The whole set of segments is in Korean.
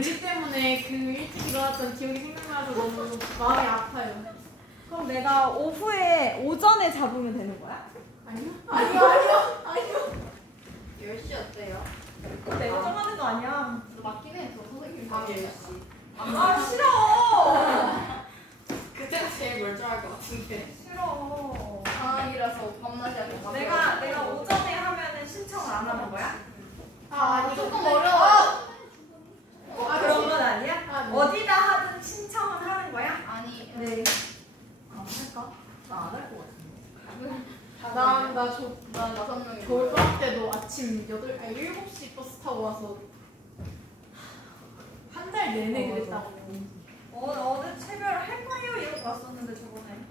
물리 때문에 그 일찍 일어났던 기억이 생각나서 너무 마음이 아파요. 그럼 내가 오전에 잡으면 되는 거야? 아니요. 10시 어때요? 내가 정하는 거 아니야. 맞긴 해. 저 선생님 밤 10시. 아 싫어. 그때가 제일 멀쩡할 것 같은데. 싫어. 방학이라서 밤낮이 하고 내가 오전에 하면은 신청을 안 하는 거야? 아니 조금 어려워. 그런 건 아니야? 네. 어디다 하든 신청은 하는 거야? 아니. 네. 할까? 나 안 할 것 같은데. 난 난 5명이. 겨울방학 때도 아침 7시 버스 타고 와서 한 달 내내 그랬다고. 어느 체별 할 거예요 이러고 왔었는데 저번에.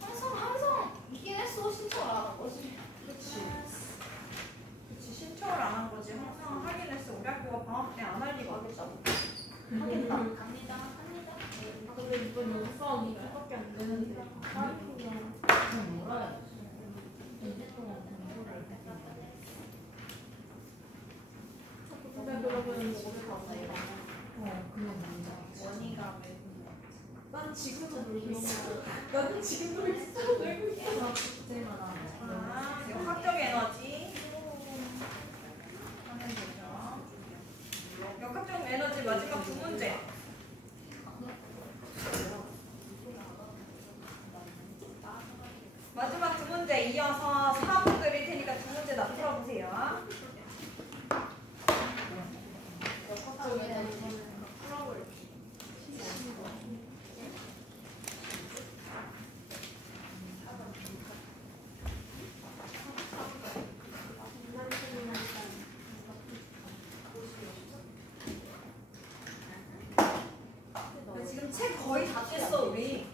항상 있긴 했어. 신청을 안 한 거지. 그치 신청을 안 한 거지. 항상 하긴 했어. 우리 학교가 방학 때 안 할 리가 없다고. 하겠다. 갑니다. 근데 이번 영수학이 2주밖에 안 되는데. 뭐라 근데 그러면 원희가 난 지금도 놀고 있어. 나는 지금도 놀고 있어. 역학적 에너지 하면 되죠. 역학적 에너지 마지막 두 문제. 마지막 두 문제 이어서 4분 드릴 테니까 두 문제 다 풀어보세요. 지금 책 거의 다 뗐어 우리.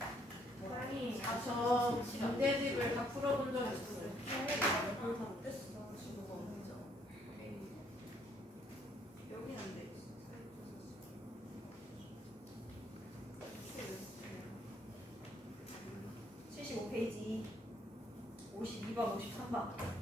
아니, 저 문제집을 다 풀어본 적 있어요. 거의 다 뗐어. 75페이지 52번 53번.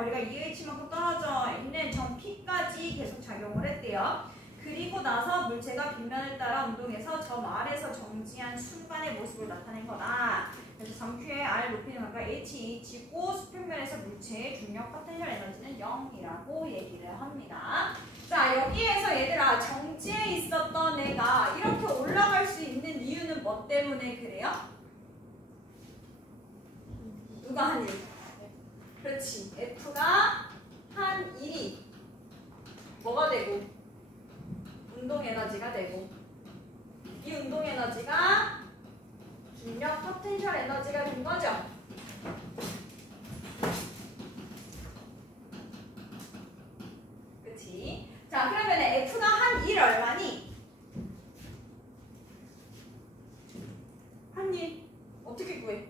거리가 2h만큼 떨어져 있는 점 P까지 계속 작용을 했대요. 그리고 나서 물체가 빗면을 따라 운동해서 점 R에서 정지한 순간의 모습을 나타낸 거다. 그래서 점 Q의 R 높이는 각각 HH고 수평면에서 물체의 중력 포텐셜 에너지는 0이라고 얘기를 합니다. 자, 여기에서 얘들아 정지에 있었던 애가 이렇게 올라갈 수 있는 이유는 뭐 때문에 그래요? 누가 한 1? 그렇지. F가 한 1이 뭐가 되고? 운동 에너지가 되고, 이 운동 에너지가 중력 포텐셜 에너지가 된 거죠. 그치? 자, 그러면 F가 한 1 얼마니? 한 1 어떻게 구해?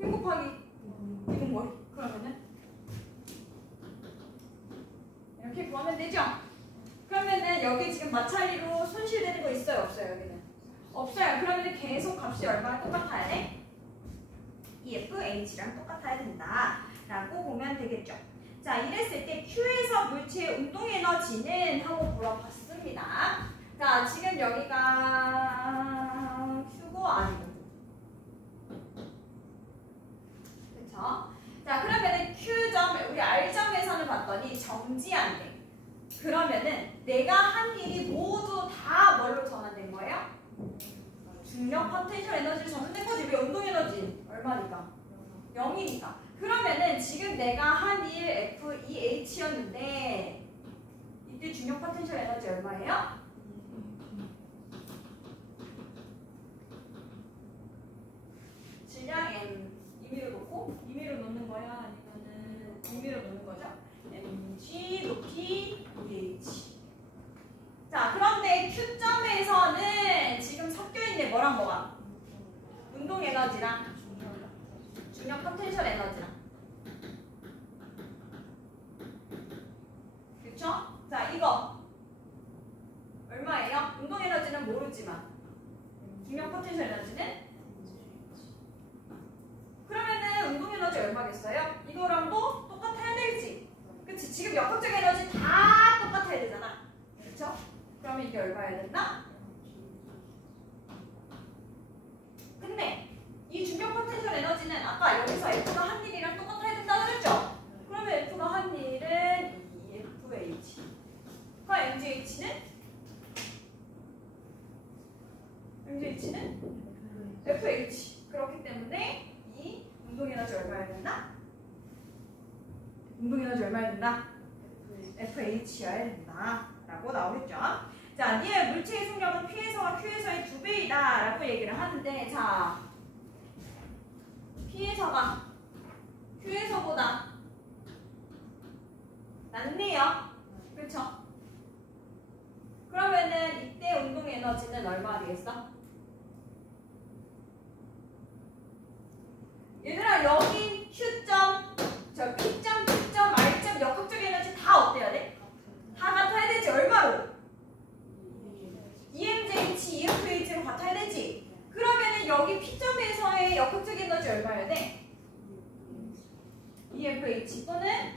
1 곱하기 2분 거리. 그러면은 이렇게 구하면 되죠? 그러면은 여기 지금 마찰리로 손실되는 거 있어요? 없어요? 여기는? 없어요. 그러면 계속 값이 얼마나 똑같아야 돼? EFH랑 똑같아야 된다 라고 보면 되겠죠. 자, 이랬을 때 Q에서 물체의 운동 에너지는 하고 물어봤습니다. 자, 지금 여기가 Q고 아니고, 그쵸? 자, 그러면은 Q점, 우리 R점에서는 봤더니 정지한대. 그러면은 내가 한 일이 모두 다 뭘로 전환된 거예요? 중력 포텐셜 에너지로 전환된 거지. 왜 운동 에너지? 얼마니까? 0이니까. 그러면은 지금 내가 한 일 FEH였는데 이때 중력 포텐셜 에너지 얼마예요? 질량 M 임의로 놓고 임의로 놓는 거야? 아니면은 임의로 놓는 거죠? mg 높이 EH. 자, 그런데 Q점에서는 지금 섞여있네. 뭐랑 뭐가? 운동 에너지랑 중력 포텐셜 에너지랑. 그쵸? 자, 이거 얼마예요? 운동 에너지는 모르지만 중력 포텐셜 에너지는? 그러면은 운동 에너지 얼마겠어요? 이거랑도 똑같아야 되지. 그치? 지금 역학적 에너지 다 똑같아야 되잖아. 그쵸? 그러면 이게 얼마여야 된다? 근데 이 중력 포텐셜 에너지는 아까 여기서 F가 한 일이랑 똑같아야 된다 그랬죠? 그러면 F가 한 일은 EFH. 그럼 MGH는 FH. 그렇기 때문에 이 운동 에너지 얼마여야 된다? 운동 에너지 얼마여야 된다? FH여야 된다 라고 나오겠죠. 자, 니의 물체의 속력은 P에서와 Q에서의 2배이다 라고 얘기를 하는데, 자, P에서가 Q에서보다 낫네요. 그쵸? 그러면은 이때 운동 에너지는 얼마 되겠어? 얘들아, 여기 Q점, 저 P점, Q점, R점 역학적 에너지 다 어때야 돼? 다 같아야 되지. 얼마로? EMJH, EFH로 같아야 되지. 그러면은 여기 P점에서의 역학적 에너지 얼마여야 돼? EFH 또는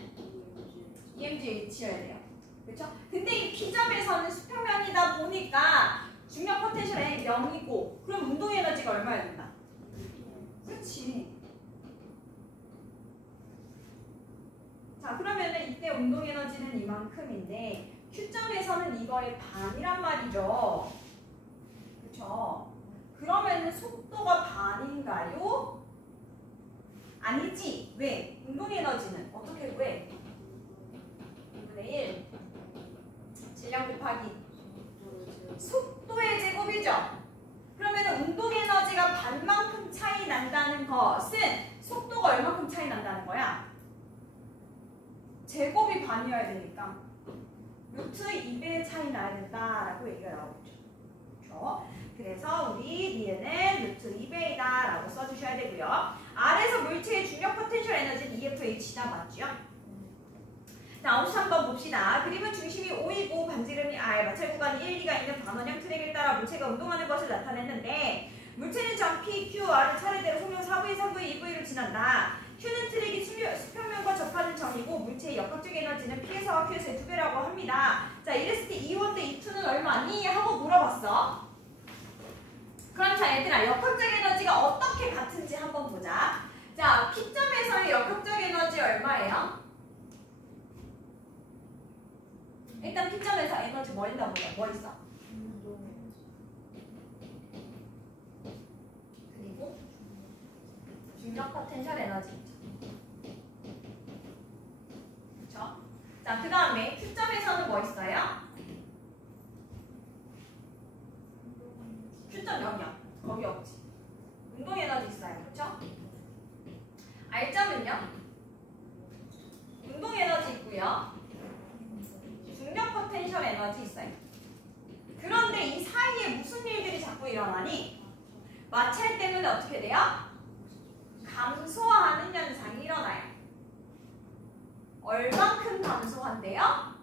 EMJH여야 돼요. 그렇죠? 근데 이 P점에서는 수평면이다 보니까 중력 포텐셜이 0이고, 그럼 운동 에너지가 얼마여야 된다? 그렇지. 자, 그러면은 이때 운동 에너지는 이만큼인데 Q점에서는 이거의 반이란 말이죠. 그쵸? 그러면은 속도가 반인가요? 아니지. 왜? 운동 에너지는 어떻게 구해? 2분의 1 질량 곱하기 속도의 제곱이죠. 그러면은 운동 에너지가 반만큼 차이 난다는 것은 속도가 얼마큼 차이 난다는 거야? 제곱이 반이어야 되니까 루트 2배의 차이 나야 된다라고 얘기가 나오죠. 그렇죠? 그래서 우리 니에는 루트 2배이다 라고 써주셔야 되고요. R에서 물체의 중력 포텐셜 에너지는 EFH다. 맞죠? 자, 53번 봅시다. 그림은 중심이 O이고 반지름이 R, 마찰 구간이 1, 2가 있는 반원형 트랙을 따라 물체가 운동하는 것을 나타냈는데, 물체는 점 P, Q, R을 차례대로 속력 4V, 3V, 2V로 지난다. Q는 트랙이 수평면과 접하는 점이고 물체의 역학적 에너지는 P에서와 Q에서의 2배라고 합니다. 자, 이랬을 때 E1 대 E2는 얼마니? 하고 물어봤어. 그럼 자, 얘들아, 역학적 에너지가 어떻게 같은지 한번 보자. 자, P점에서의 역학적 에너지 얼마예요? 일단 P점에서 에너지 뭐 있나 보자. 뭐 있어? 그리고 중력 포텐셜 에너지 있죠. 그쵸? 자, 그 다음에 Q점에서는 뭐 있어요? Q점 0이야. 거기 없지. 운동 에너지 있어요. 그쵸? R점은요? 운동 에너지 있고요. 중력 포텐셜 에너지 있어요. 그런데 이 사이에 무슨 일들이 자꾸 일어나니? 마찰 때문에 어떻게 돼요? 감소하는 현상이 일어나요. 얼만큼 감소한대요?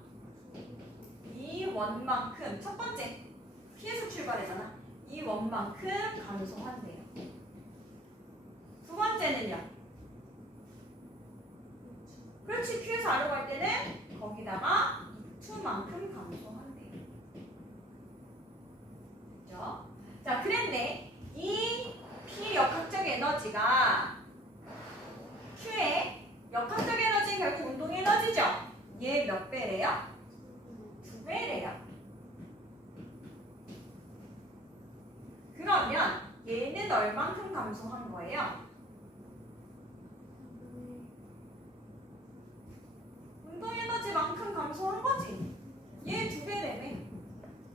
이 원만큼. 첫 번째, P에서 출발하잖아. 이 원만큼 감소한대요. 두 번째는요? 그렇지, Q에서 R로 갈 때는 거기다가 2만큼 감소한대요. 그죠? 자, 그런데 이 P 역학적 에너지가 Q의 역학적 에너지는 결국 운동 에너지죠? 얘 몇 배래요? 2배래요. 그러면 얘는 얼만큼 감소한 거예요? 운동 에너지만큼 감소한 거지. 얘 2배래매.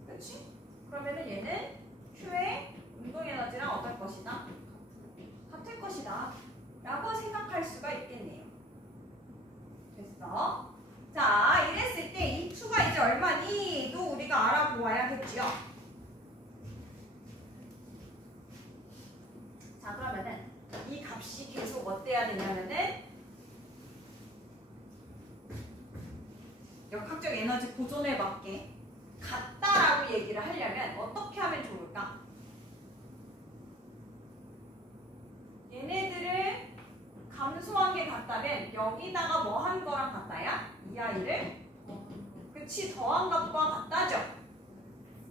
그치? 그러면은 얘는 Q의 운동 에너지랑 어떨 것이다? 같을 것이다. 라고 생각할 수가 있겠네요. 됐어? 자, 이랬을 때 이 Q가 이제 얼마니?도 우리가 알아보아야겠지요. 자, 그러면은 이 값이 계속 어때야 되냐면은 역학적 에너지 보존에 맞게 같다라고 얘기를 하려면 어떻게 하면 좋을까? 얘네들을 감소한 게 같다면 여기다가 뭐 한 거랑 같다야? 이 아이를 그치, 더한 값과 같다죠?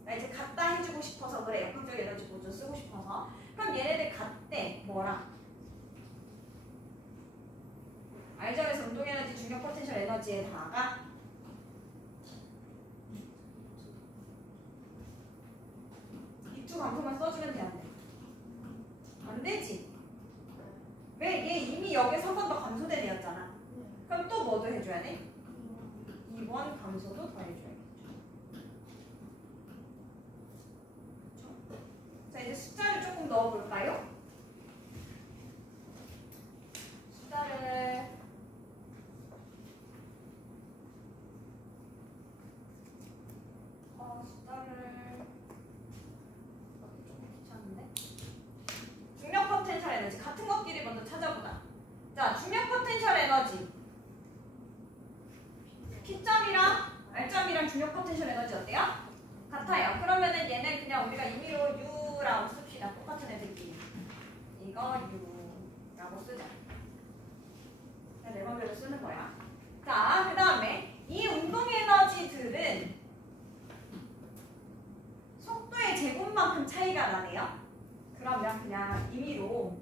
나 이제 같다 해주고 싶어서 그래. 역학적 에너지 보존 쓰고 싶어서. 그럼 얘네들 같대. 뭐랑? R점에서 운동 에너지, 중력 포텐셜 에너지에다가 이투 감소만 써주면 돼, 안 돼? 안 되지. 왜? 얘 이미 여기서 한 번 더 감소된 애였잖아. 그럼 또 뭐도 해줘야 돼? 2번 감소도 더 해줘야겠죠. 그쵸? 자, 이제 숫자를 조금 넣어볼까요? 숫자를 조금 귀찮은데? 중력 포텐셜 에너지 같은 것끼리 먼저 찾아보자. 자, 중력 포텐셜 에너지 P점이랑 R점이랑 중력 포텐셜 에너지 어때요? 같아요. 그러면은 얘는 그냥 우리가 임의로 U라고 씁시다. 똑같은 애들끼리. 이거 U라고 쓰자. 그냥 내 맘대로 쓰는 거야. 자, 그 다음에 이 운동 에너지들은 속도의 제곱만큼 차이가 나네요. 그러면 그냥 임의로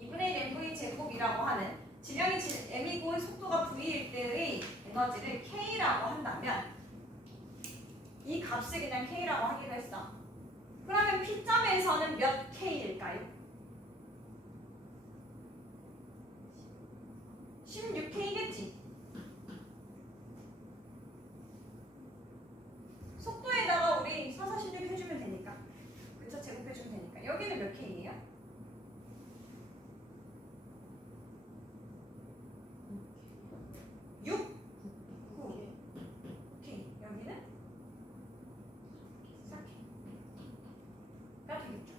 2분의 1 mv 제곱이라고 하는 질량이 m이고 속도가 v일 때의 에너지를 k라고 한다면 이 값을 그냥 k라고 하기로 했어. 그러면 P점에서는 몇 k일까요? 16k겠지. 속도에다가 우리 4, 4, 16 해주면 되니까. 그쵸? 제곱해주면 되니까. 여기는 몇 k예요? 6? 9. 오케이. 여기는 4k가 되겠죠.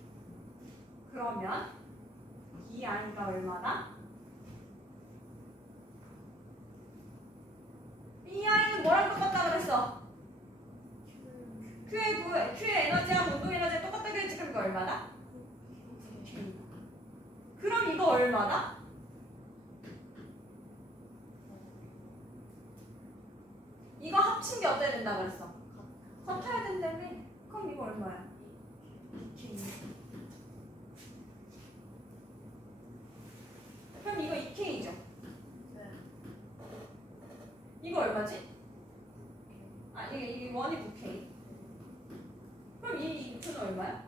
그러면 이 아이가 얼마나? 이 아이는 뭐랑 똑같다 그랬어? Q의 에너지랑 운동 에너지가 똑같다고 했지. 그럼 이거 얼마다? 그럼 이거 얼마다? 된다 그랬어? 같아야 된다며? 그럼 이거 얼마야? 2K. 그럼 이거 2K죠? 네. 이거 얼마지? 아, 이게 1이 9K. 그럼 이 2는 얼마야?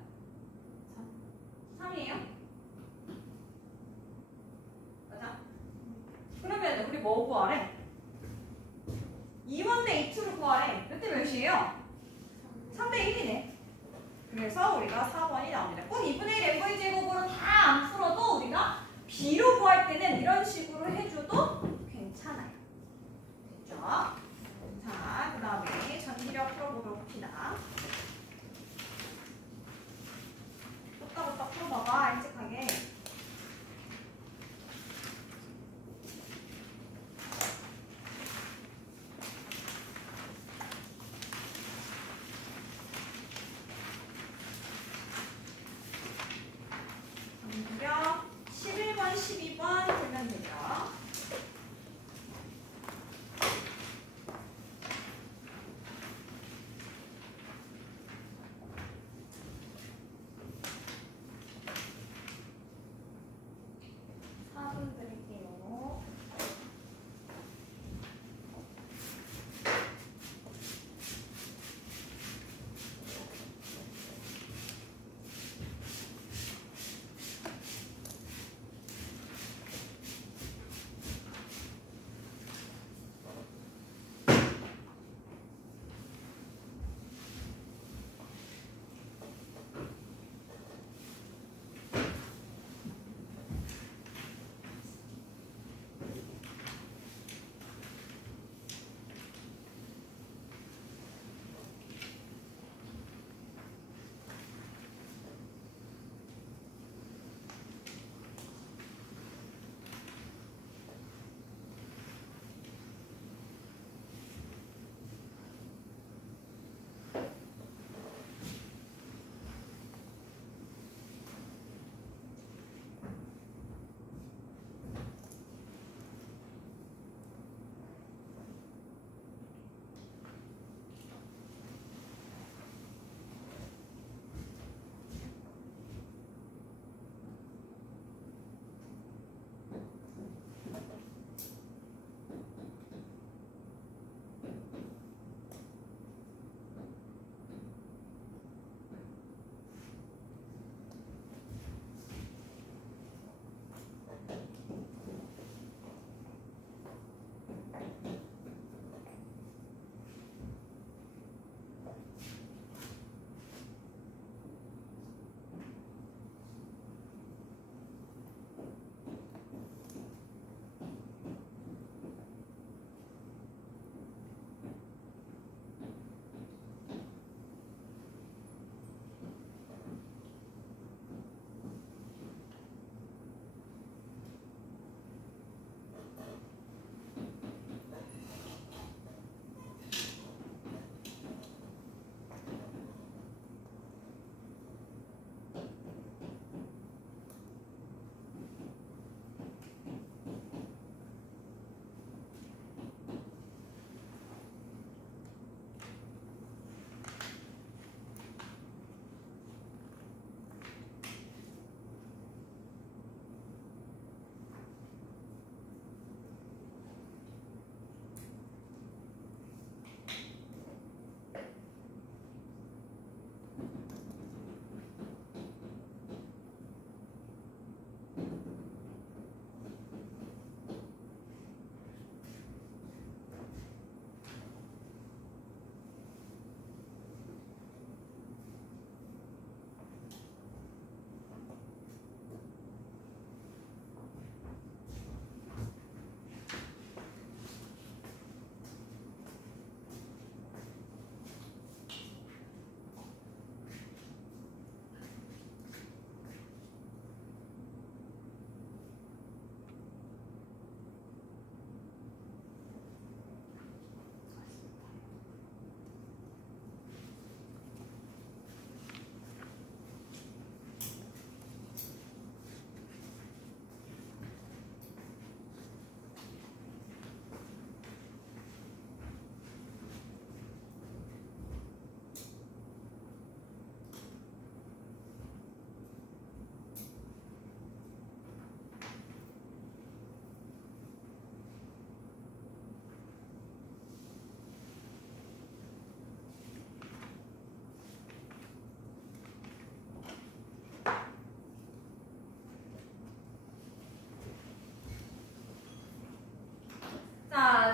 3이에요? 맞아? 그러면 우리 뭐 구하래? 2원 대 2를 구하래. 몇 대 몇이에요? 3대 1이네. 그래서 우리가 4번이 나옵니다. 꼭 2분의 1 n분의 제곱으로 다 안 풀어도 우리가 B로 구할 때는 이런 식으로 해줘도 괜찮아요. 됐죠? 자, 그 다음에 전기력 풀어보도록 합시다. 똑딱똑딱 풀어봐봐, 일찍하게.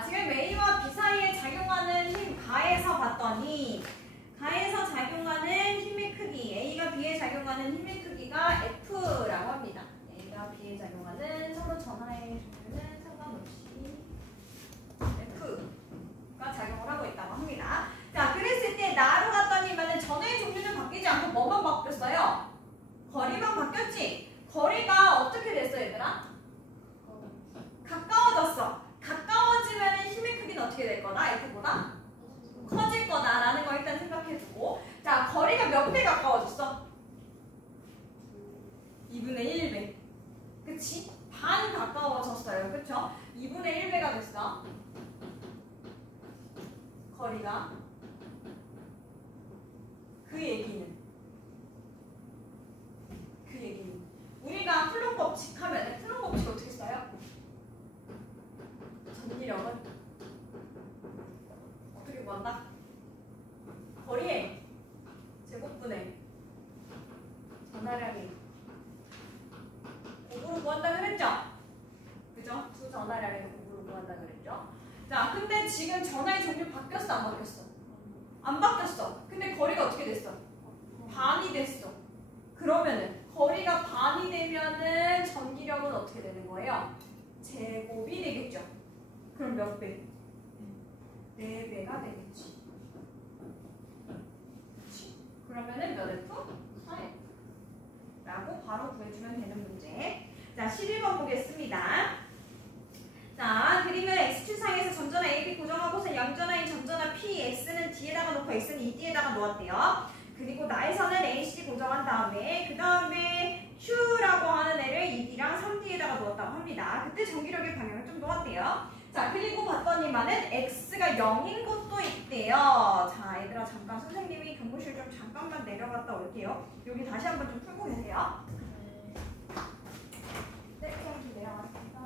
자, 지금 A와 B 사이에 작용하는 힘 가에서 봤더니 가에서 작용하는 힘의 크기 A가 B에 작용하는 힘의 크기가 F라고 합니다. A가 B에 작용하는 서로 전하의 종류는 상관없이 F가 작용을 하고 있다고 합니다. 자, 그랬을 때 나로 갔더니만은 전하의 종류는 바뀌지 않고 뭐만 바뀌었어요? 거리만 바뀌었지? 거리가 어떻게 됐어, 얘들아? 가까워졌어. 가까워지면 힘의 크기는 어떻게 될 거다? F보다 커질 거다라는 거 일단 생각해두고. 자, 거리가 몇 배 가까워졌어? 2분의 1배. 그치? 반 가까워졌어요. 그쵸? 2분의 1배가 됐어. 거리가. 그 얘기는 우리가 플롱 법칙 하면 플롱 법칙 어떻게 써요? 전기력은 어떻게 구한다? 거리의 제곱분의 전하량의 곱으로 구한다 그랬죠? 그죠? 두 전하량의 곱으로 구한다 그랬죠? 자, 근데 지금 전하의 종류 바뀌었어 안 바뀌었어? 안 바뀌었어. 근데 거리가 어떻게 됐어? 반이 됐어. 그러면은 거리가 반이 되면은 전기력은 어떻게 되는 거예요? 제곱이 되겠죠? 그럼 몇 배? 4배가 되겠지. 그치? 그러면은 몇 F? 4F 라고 바로 구해주면 되는 문제. 자, 11번 보겠습니다. 자, 그림은 X축상에서 점전화 AB 고정하고서 양전화인 점전화 PX는 D에다가 놓고 X는 ED에다가 놓았대요. 그리고 나에서는 AC 고정한 다음에 그 다음에 Q라고 하는 애를 2D랑 3D에다가 놓았다고 합니다. 그때 전기력의 방향을 좀 놓았대요. 자, 그리고 봤더니만은 X가 0인 곳도 있대요. 자, 얘들아 잠깐 선생님이 교무실 좀 잠깐만 내려갔다 올게요. 여기 다시 한번 좀 풀고 계세요. 네, 좀 내려갔습니다.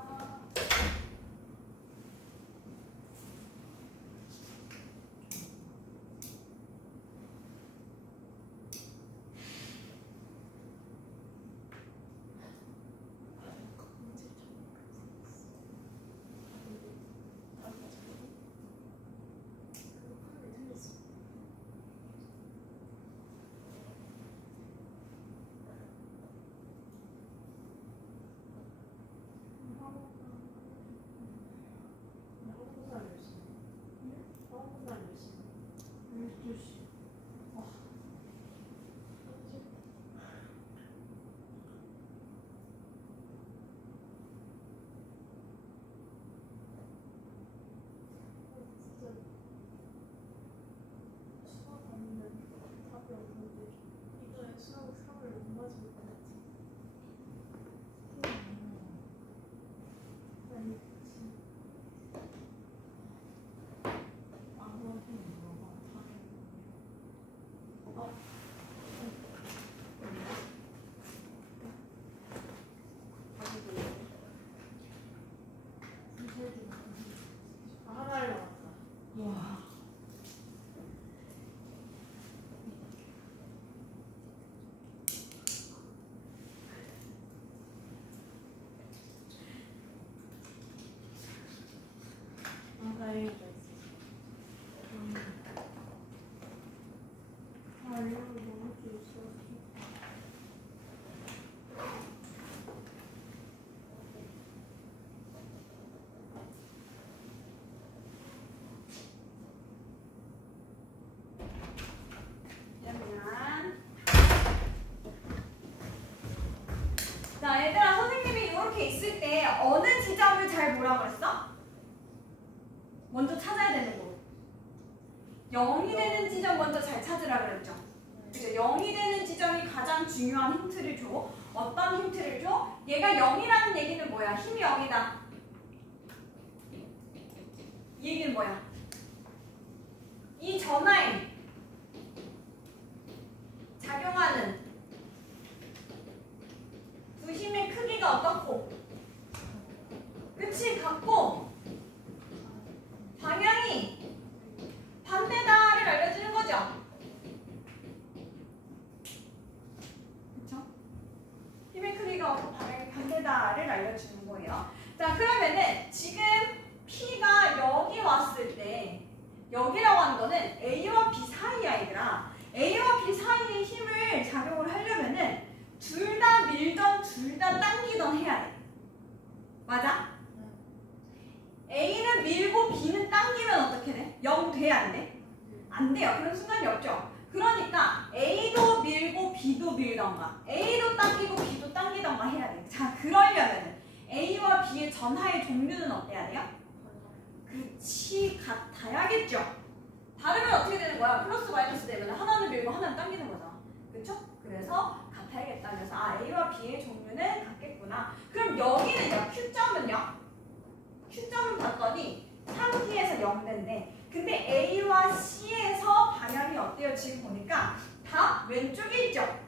자, 얘들아 선생님이 이렇게 있을 때 어느 지점을 잘 보라고 그랬어? 먼저 찾아야 되는 거. 0이 되는 지점 먼저 잘 찾으라 그랬죠? 그죠? 0이 되는 지점이 가장 중요한 힌트를 줘. 어떤 힌트를 줘? 얘가 0이라는 얘기는 뭐야? 힘이 0이다. 이 얘기는 뭐야? 이 전하에 작용하는 두 힘의 크기가 어떻고? 그치? 같고 방향이 반대다를 알려주는 거죠? 그쵸? 힘의 크기가 어떻고 방향이 반대다를 알려주는 거예요. 자, 그러면은 지금 P가 여기 왔을 때 여기라고 하는 거는 A와 B 사이야 얘들아. A와 B 사이에 힘을 작용을 하려면은 둘 다 밀던 둘 다 당기던 해야 돼. 맞아? A는 밀고 B는 당기면 어떻게 돼? 0 돼야 안 돼? 안 돼요. 그런 순간이 없죠. 그러니까 A도 밀고 B도 밀던가 A도 당기고 B도 당기던가 해야 돼. 자, 그러려면 A와 B의 전하의 종류는 어때야 돼요? 그치, 같아야겠죠. 다르면 어떻게 되는 거야? 플러스 마이너스 되면 하나는 밀고 하나는 당기는 거잖아. 그쵸? 그래서 같아야겠다. 그래서 A와 B의 종류는 같겠구나. 그럼 여기는요? Q점은요? Q점을 봤더니 3D에서 0대인데 근데 A와 C에서 방향이 어때요? 지금 보니까 다 왼쪽에 있죠?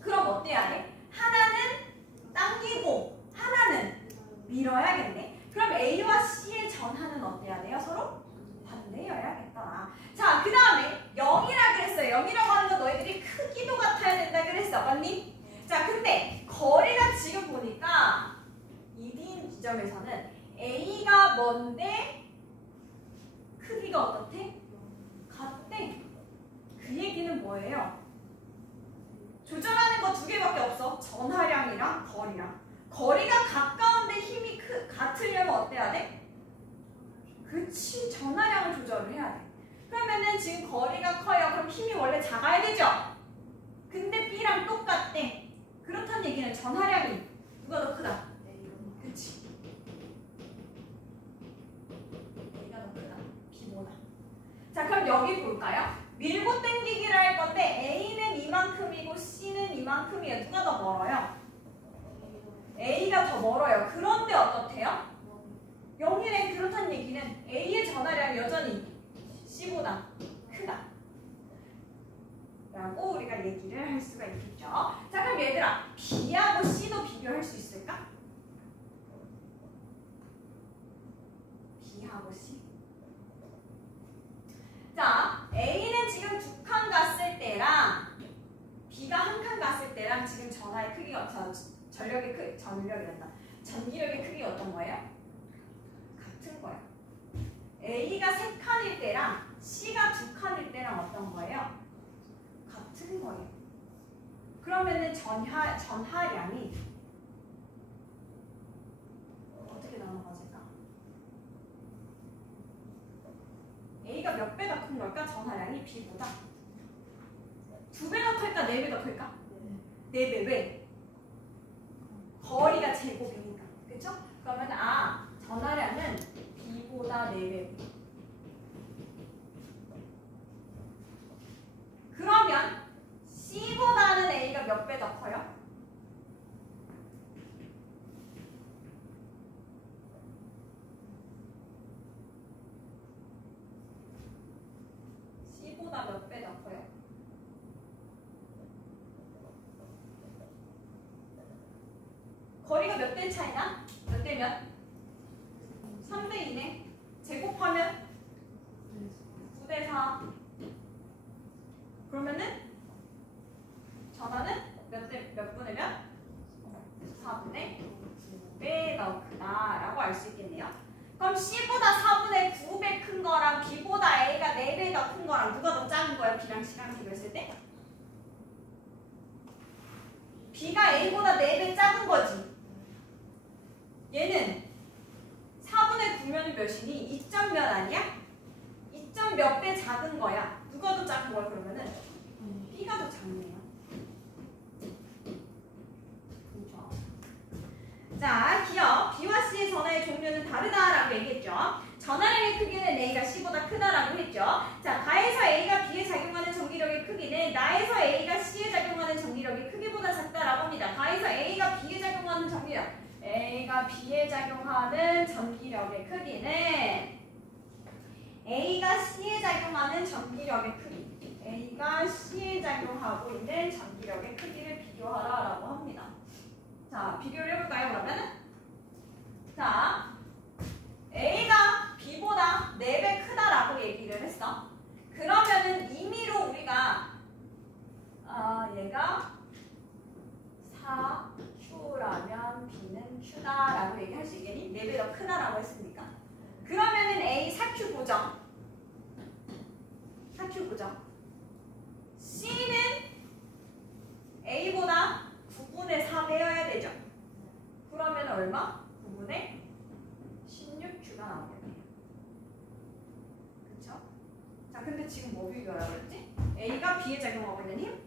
그럼 어때야 돼? 하나는 당기고 하나는 밀어야겠네. 그럼 A와 C의 전하는 어때야 돼요? 서로 반대여야겠다. 자, 그 다음에 0이라 그랬어요. 0이라고 하는 건 너희들이 크기도 같아야 된다 그랬어. 맞니? 자, 근데 거리가 지금 보니까 2D인 지점에서는 A가 먼데 크기가 어떻대? 같대. 그 얘기는 뭐예요? 조절하는 거 두 개밖에 없어. 전하량이랑 거리랑. 거리가 가까운데 힘이 같으려면 어때야 돼? 그치, 전하량을 조절을 해야 돼. 그러면은 지금 거리가 커요. 그럼 힘이 원래 작아야 되죠? 근데 B랑 똑같대. 그렇다는 얘기는 전하량이 누가 더 크다? 그치. A가 더 크다. B보다. 자, 그럼 여기 볼까요? 밀고 당기기를 할 건데 A는 이만큼이고 C는 이만큼이에요. 누가 더 멀어요? A가 더 멀어요. 그런데 어떻대요? 0이래. 그렇다는 얘기는 A의 전하량이 여전히 C보다 크다 라고 우리가 얘기를 할 수가 있겠죠. 자, 그럼 얘들아, B하고 C도 비교할 수 있을까? B하고 C. 자, A는 지금 2칸 갔을 때랑 B가 1칸 갔을 때랑 지금 전하의 크기가 전기력의 크기가 어떤 거예요? 같은 거예요. A가 3칸일 때랑 C가 2칸일 때랑 어떤 거예요? 같은 거예요. 그러면은 전하량이 어떻게 나눠가질까? A가 몇 배 더 큰 걸까? 전하량이 B보다 2배 더 클까? 4배 더 클까? 4배. 왜? 거리가 제곱이니까. 그쵸? 그러면 전하량은 B보다 4배. 그러면 C보다는 A가 몇 배 더 커요? C보다 몇 배 더 커요? 거리가 몇 대 차이나? 몇 대면? 3대 2네. 제곱하면 9대 4. 그러면은 전하는 몇 분의면? 4분의 9배 더 크다라고 알 수 있겠네요. 그럼 C보다 4분의 9배 큰 거랑 B보다 A가 4배 더 큰 거랑 누가 더 작은 거예요? B랑 C랑 비교했을 때? B가 A보다 4배 작은 거지. 얘는 4분의 9면은 몇이니? 2점 몇 아니야? 2점 몇 배 작은 거야. 누가 더 작은 거야 그러면은? B가 더 작네요. 그렇죠. 자, 기억 B와 C의 전하의 종류는 다르다라고 얘기했죠. 전하량의 크기는 A가 C보다 크다라고 했죠. 자, 가에서 A가 B에 작용하는 전기력의 크기는 나에서 A가 C에 작용하는 전기력의 크기보다 작다라고 합니다. 가에서 A가 B에 작용하는 전기력, A가 B에 작용하는 전기력의 크기는 A가 C에 작용하는 전기력의 크기, A가 C에 작용하고 있는 전기력의 크기를 비교하라라고 합니다. 자, 비교를 해볼까요, 그러면은? 자, A가 B보다 4배 크다라고 얘기를 했어. 그러면은 임의로 우리가 얘가 4Q라면 B는 Q다라고 얘기할 수 있겠니? 4배 더 크다라고 했으니까. 4Q 고정. 4Q 고정. C는 A보다 9분의 4배여야 되죠. 그러면 얼마? 9분의 16Q가 나오겠네요. 그쵸? 자, 근데 지금 뭐 비교하라고 그랬지? A가 B에 작용하고 있는 힘?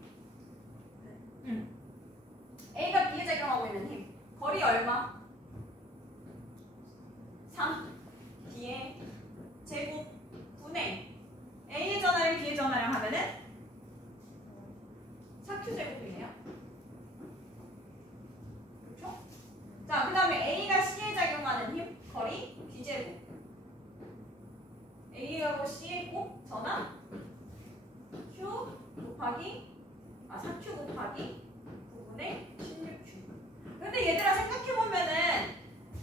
A가 B에 작용하고 있는 힘. 거리 얼마? 3. B의 제곱 분의 A의 전화량 B의 전화량 하면은 4Q제곱이네요. 그렇죠? 자, 그 다음에 A가 C에 작용하는 힘, 거리 B제곱. A하고 C의 곱 전화 Q 곱하기 4Q 곱하기 9분의 16Q. 근데 얘들아 생각해보면은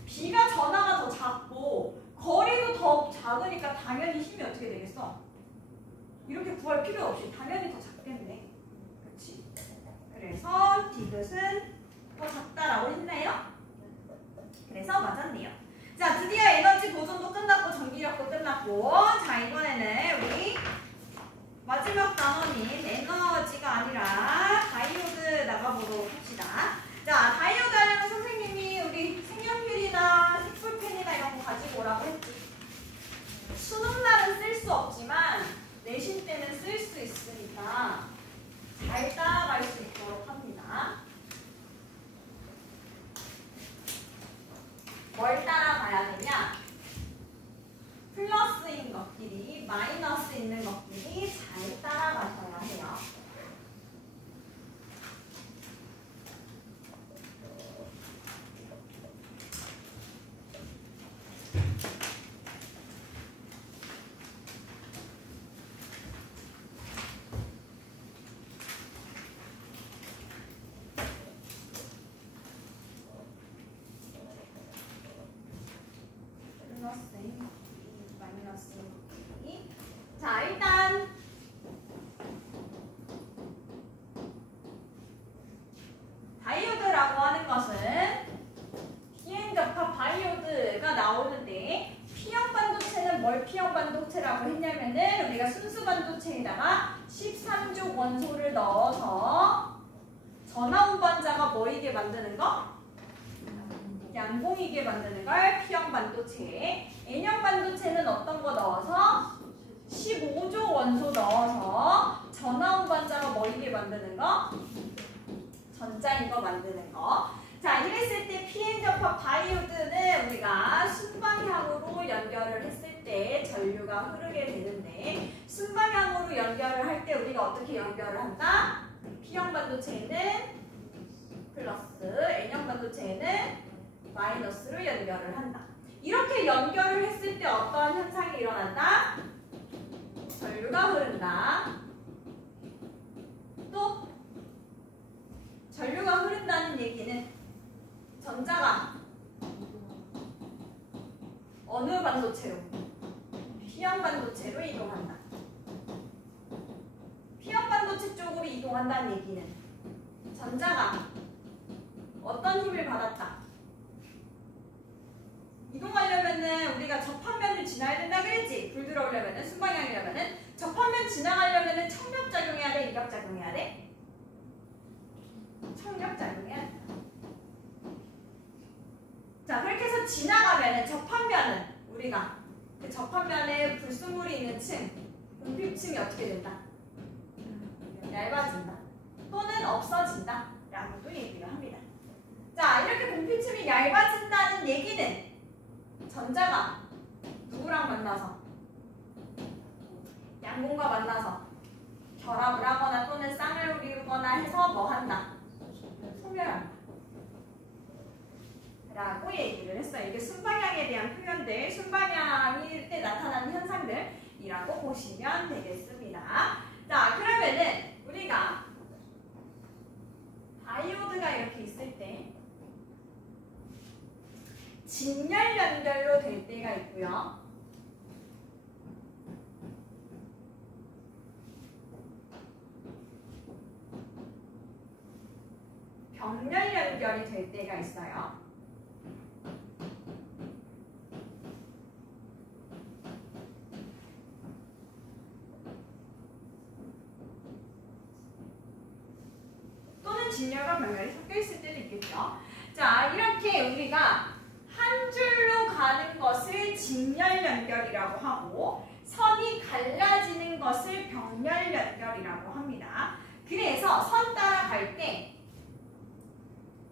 B가 전화가 더 작고 거리도 더 작으니까 당연히 힘이 어떻게 되겠어? 이렇게 구할 필요 없이 당연히 더 작겠네. 그렇지? 그래서 디귿은 더 작다라고 했나요? 그래서 맞았네요. 자, 드디어 에너지 보존도 끝났고 전기력도 끝났고, 자 이번에는 우리 마지막 단원인 에너지가 아니라 다이오드 나가보도록 합시다. 자, 다이오드 하려면 선생님이 우리 색연필이나 색볼펜이나 이런 거 가지고 오라고 했지. 수능날은 쓸 수 없지만 내신 때는 쓸 수 있으니까 잘 따라갈 수 있도록 합니다. 뭘 따라가야 되냐? 플러스인 것끼리 마이너스 있는 것끼리 잘 따라가셔야 해요. 자, 일단 다이오드라고 하는 것은 비행접합 다이오드가 나오는데, P형 반도체는 뭘 P형 반도체라고 했냐면은 우리가 순수 반도체에다가 13족 원소를 넣어서 전화 운반자가 뭐이게 만드는 거? 양공이게 만드는 걸 P형 반도체. N형 반도체는 어떤 거 넣어서 15조 원소 넣어서 전화 운반자가 뭐이게 만드는 거? 전자인 거 만드는 거. 자, 이랬을 때 Pn 접합 다이오드는 우리가 순방향으로 연결을 했을 때 전류가 흐르게 되는데, 순방향으로 연결을 할 때 우리가 어떻게 연결을 한다? P형 반도체에는 플러스, N형 반도체에는 마이너스로 연결을 한다. 이렇게 연결을 했을 때 어떤 현상이 일어난다? 전류가 흐른다. 또 전류가 흐른다는 얘기는 전자가 어느 반도체로? P형 반도체로 이동한다. P형 반도체 쪽으로 이동한다는 얘기는 전자가 어떤 힘을 받았다? 이동하려면은 우리가 접합면을 지나야 된다 그랬지? 불 들어오려면은, 순방향이려면은 접합면 지나가려면은 청력작용해야 돼? 인력작용해야 돼? 청력작용해야 돼. 자, 그렇게 해서 지나가면은 접합면은 우리가 그 접합면에 불순물이 있는 층, 공필층이 어떻게 된다? 얇아진다. 또는 없어진다. 라고도 얘기를 합니다. 자, 이렇게 공필층이 얇아진다는 얘기는 전자가 누구랑 만나서? 양공과 만나서 결합을 하거나 또는 쌍을 이루거나 해서 뭐 한다? 소멸한다. 라고 얘기를 했어요. 이게 순방향에 대한 표현들, 순방향일 때 나타나는 현상들이라고 보시면 되겠습니다. 자, 그러면은 우리가 다이오드가 이렇게 있을 때 직렬 연결로 될 때가 있고요. 병렬 연결이 될 때가 있어요. 진열과 병렬이 섞여 있을 때도 있겠죠. 자, 이렇게 우리가 한 줄로 가는 것을 진열 연결이라고 하고 선이 갈라지는 것을 병렬 연결이라고 합니다. 그래서 선 따라갈 때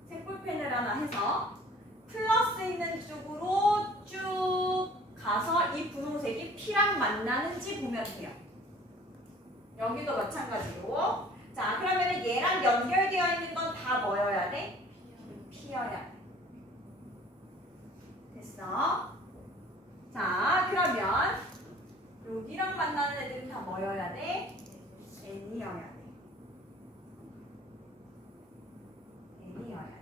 색볼펜을 하나 해서 플러스 있는 쪽으로 쭉 가서 이 분홍색이 P랑 만나는지 보면 돼요. 여기도 마찬가지로. 자, 그러면 얘랑 연결되어 있는 건 다 뭐여야 돼? P여야 돼. 됐어? 자, 그러면 여기랑 만나는 애들은 다 뭐여야 돼? N이어야 돼. N이어야 돼.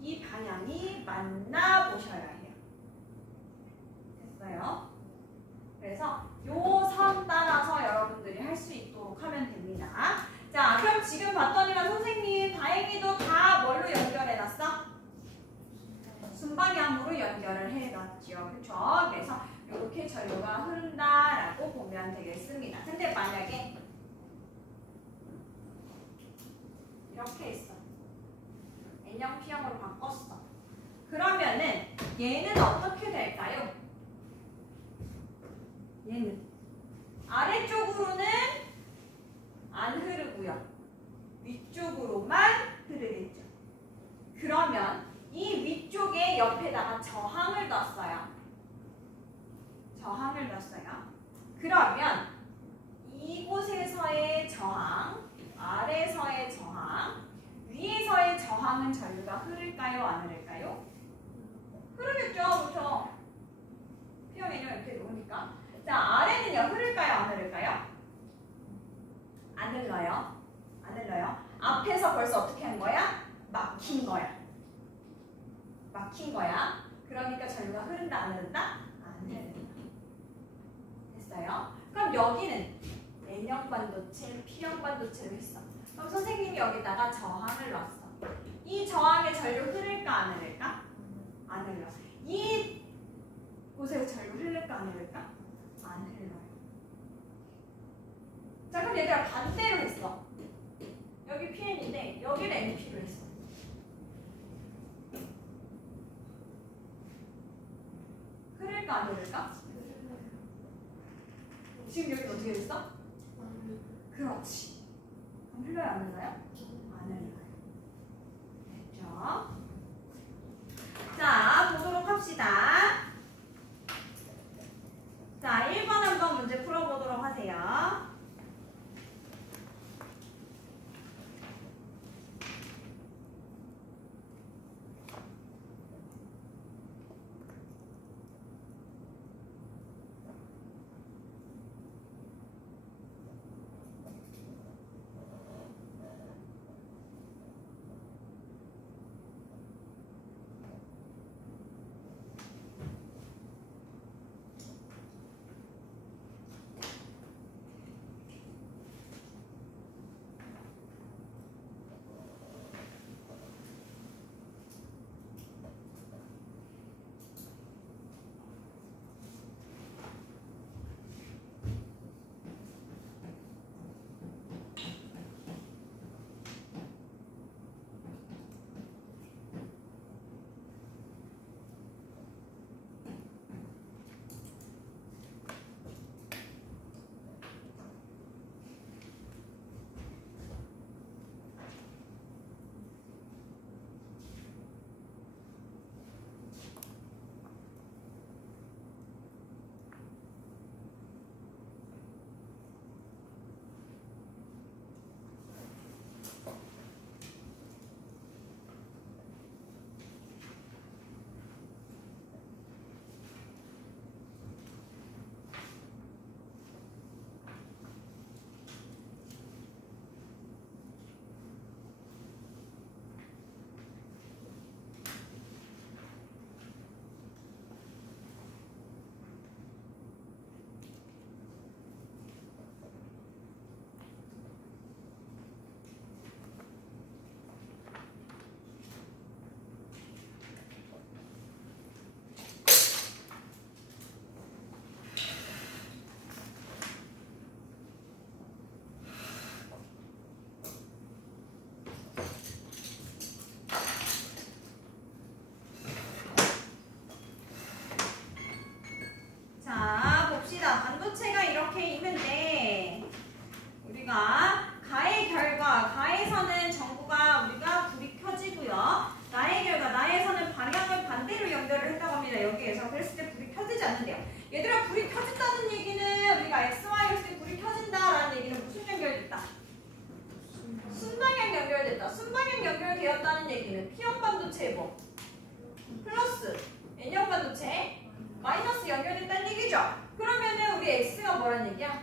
이 방향이 맞나 보셔야 해요. 됐어요? 그래서 요 선 따라서 여러분들이 할 수 있도록 하면 됩니다. 자, 그럼 지금 봤더니만 선생님 다행히도 다 뭘로 연결해놨어? 순방향으로 연결을 해놨죠. 그쵸? 그래서 이렇게 전류가 흐른다라고 보면 되겠습니다. 근데 만약에 이렇게 했어. N형 P형으로 바꿨어. 그러면은 얘는 어떻게 될까요? 얘는 아래쪽으로는 안 흐르고요. 위쪽으로만 흐르겠죠. 그러면 이 위쪽에 옆에다가 저항을 놨어요. 저항을 놨어요. 그러면 이곳에서의 저항, 아래서의 저항, 위에서의 저항은 전류가 흐를까요? 안 흐를까요? 흐르겠죠. 그렇죠? P형이요 이렇게 놓으니까. 자, 아래는요. 흐를까요? 안 흐를까요? 안 흘러요. 안 흘러요. 앞에서 벌써 어떻게 한 거야? 막힌 거야. 막힌 거야. 그러니까 전류가 흐른다 안 흐른다? 안 흐른다. 됐어요? 그럼 여기는 N형 반도체, P형 반도체로 했어. 그럼 선생님이 여기다가 저항을 놨어. 이 저항에 전류 흐를까 안 흐를까? 안 흘러. 이 곳에 전류 흐를까 안 흐를까? 안 흘러요. 자, 그럼 얘들아 반대로 했어. 여기 PN인데 여기를 NP로 했어. 흐를까 안 흐를까? 지금 여기 어떻게 됐어? 그렇지. 그럼 흘러요 안 흘러요? 안 흘러요. 됐죠? 자, 보도록 합시다. 자, 1번 한번 문제 풀어보도록 하세요. 얘기는 P형 반도체에 뭐? 플러스 N형 반도체에 마이너스 연결됐다는 얘기죠. 그러면은 우리 X가 뭐란 얘기야?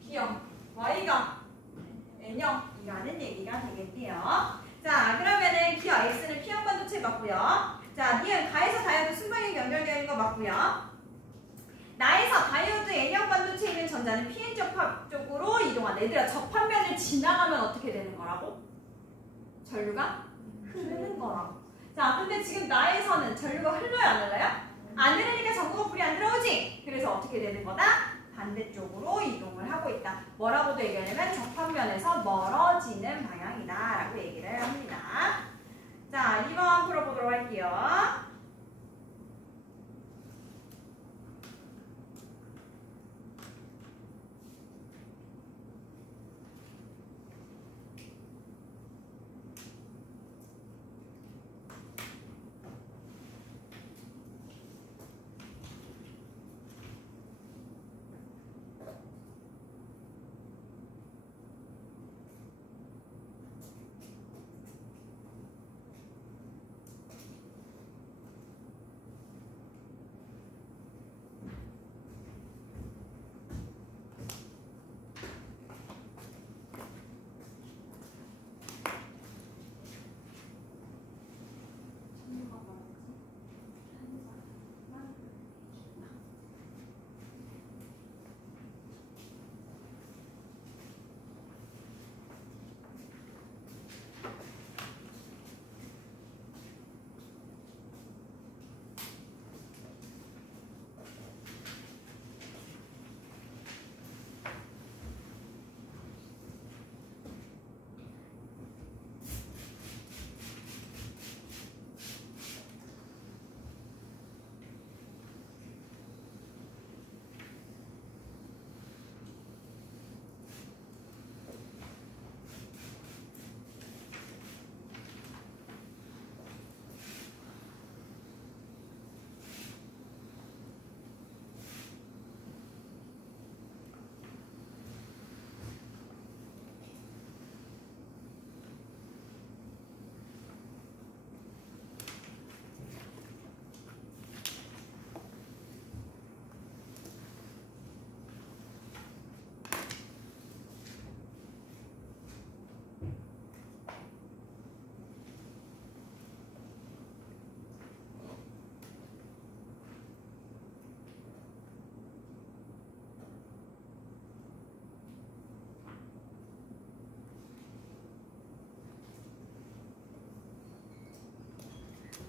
B형, Y가 N형이라는 얘기가 되겠네요. 자, 그러면은 기어 X는 P형 반도체 맞고요. 자, 니은 가에서 다이오드 순방향 연결되어 있는 거 맞고요. 나에서 다이오드 N형 반도체에 있는 전자는 PN 접합 쪽으로 이동한다. 얘들아, 접합면을 지나가면 어떻게 되는 거라고? 전류가 흐르는 거라고. 자, 근데 지금 나에서는 전류가 흘러요, 안 흘러요? 안 흐르니까 전구가 불이 안 들어오지? 그래서 어떻게 되는 거다? 반대쪽으로 이동을 하고 있다. 뭐라고도 얘기하냐면 접합면에서 멀어지는 방향이다 라고 얘기를 합니다. 자, 2번 풀어보도록 할게요.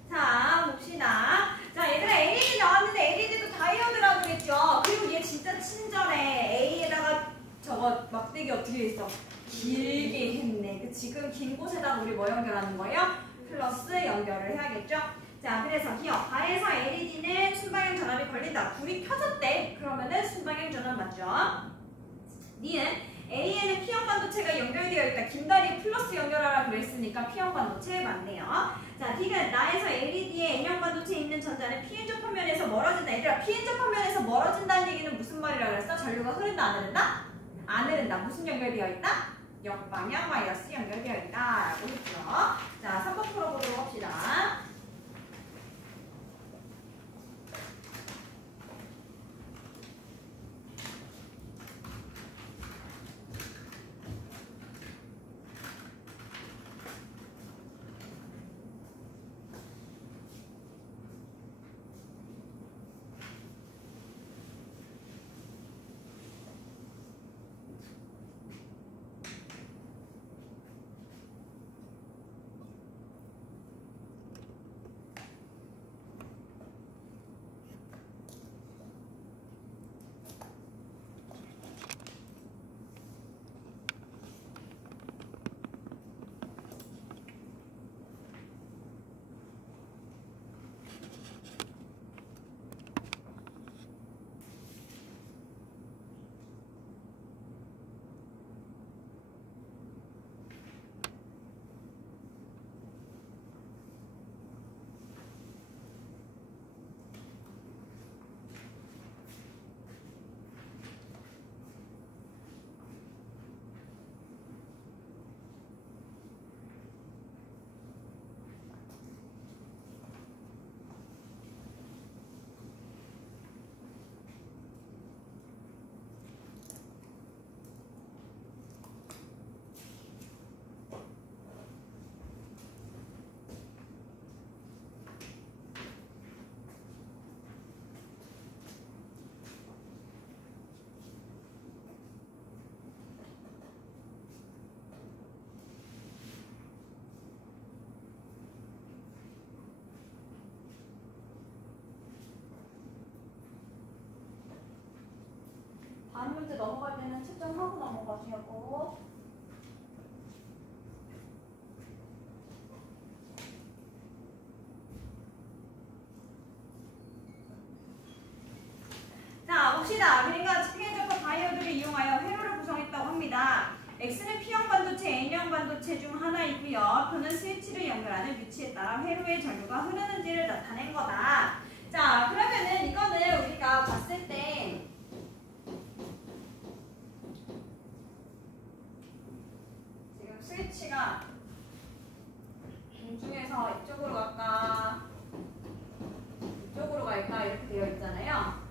자, 봅시다. 자, 얘들아, LED 나왔는데 LED도 다이오드라고 그랬죠? 그리고 얘 진짜 친절해. A에다가 저거 막대기 어떻게 했어? 길게 했네. 그 지금 긴 곳에다가 우리 뭐 연결하는 거예요? 플러스 연결을 해야겠죠? 자, 그래서 기억. 가에서 LED는 순방향 전압이 걸린다. 불이 켜졌대. 그러면은 순방향 전압 맞죠? 니은 A에는 P형 반도체가 연결되어 있다. 긴 다리 플러스 연결하라 그랬으니까 P형 반도체 맞네요. 자, D는 나에서 LED에 N형 반도체에 있는 전자는 PN 접합면에서 멀어진다. 얘들아, PN 접합면에서 멀어진다는 얘기는 무슨 말이라 그랬어? 전류가 흐른다, 안 흐른다? 안 흐른다. 무슨 연결되어 있다? 역방향 마이너스 연결되어 있다. 라고 했죠. 자, 3번 풀어보도록 합시다. 다음 문제 넘어갈 때는 채점하고 넘어가시려고. 자, 봅시다. 그러니까 피해적과 다이오드를 이용하여 회로를 구성했다고 합니다. X는 P형 반도체, N형 반도체 중 하나이고요. P는 스위치를 연결하는 위치에 따라 회로의 전류가 흐르는지를 나타낸 거다. 자, 그러면은 이거는 우리가 봤을 때 지금 스위치가 중에서 이쪽으로 갈까 이쪽으로 갈까 이렇게 되어 있잖아요.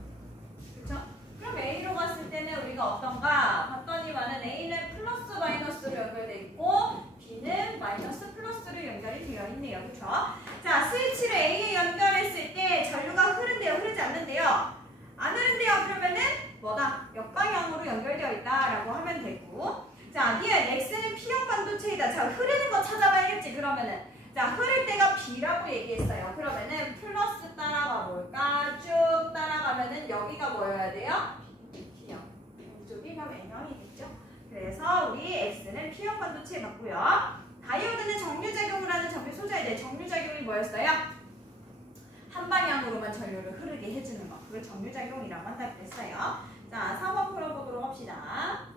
그렇죠? 그럼 A로 갔을 때는 우리가 어떤가 봤더니만은 A는 플러스 마이너스로 연결되어 있고 B는 마이너스 플러스로 연결이 되어 있네요. 그렇죠? 자, 스위치를 A에 연결했을 때 전류가 흐른대요? 흐르지 않는데요? 안 흐른대요? 그러면은 뭐다? 역방향으로 연결되어 있다라고 하면 되고, 자, 뒤에 X는 P형 반도체이다. 자, 흐르는 거 찾아봐야겠지. 그러면은 자, 흐를 때가 B라고 얘기했어요. 그러면은 플러스 따라가 볼까? 쭉 따라가면은 여기가 뭐여야 돼요? P형. 이쪽이 그럼 N형이겠죠? 그래서 우리 X는 P형 반도체에 맞고요. 다이오드는 정류작용을 하는 정류 소자에 대해 정류작용이 뭐였어요? 한 방향으로만 전류를 흐르게 해주는 거. 그걸 정류작용이라고 한다고 했어요. 자, 4번 풀어보도록 합시다.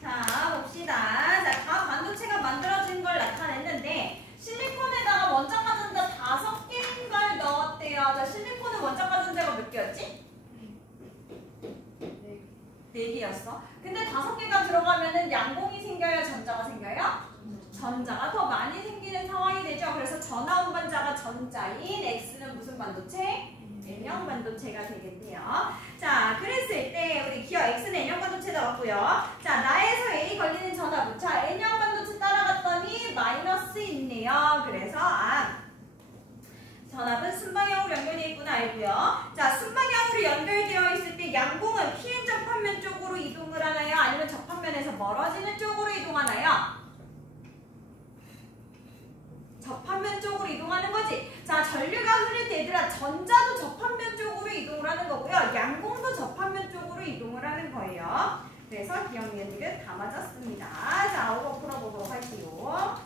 자, 봅시다. 자, 다 반도체가 만들어진 걸 나타냈는데 실리콘에다가 원자 가전자 5개인 걸 넣었대요. 자, 실리콘은 원자 가전자가 몇 개였지? 4개였어. 근데 5개가 들어가면은 양공이 생겨요? 전자가 생겨요? 전자가 더 많이 생기는 상황이 되죠. 그래서 전하 운반자가 전자인 X는 무슨 반도체? N형 반도체가 되겠네요. 자, 그랬을 때 우리 기어 X는 N형 반도체가 맞고요. 자, 나에서 A 걸리는 전하부. 자, N형 반도체 따라갔더니 마이너스 있네요. 그래서 전압은 순방향으로 연결되어 있구나 알고요. 자, 순방향으로 연결되어 있을 때 양공은 PN 접합면 쪽으로 이동을 하나요? 아니면 접합면에서 멀어지는 쪽으로 이동하나요? 접합면 쪽으로 이동하는 거지. 자, 전류가 흐를 때 얘들아 전자도 접합면 쪽으로 이동을 하는 거고요. 양공도 접합면 쪽으로 이동을 하는 거예요. 그래서 기억 니은들은 다 맞았습니다. 자, 이거 풀어보도록 할게요.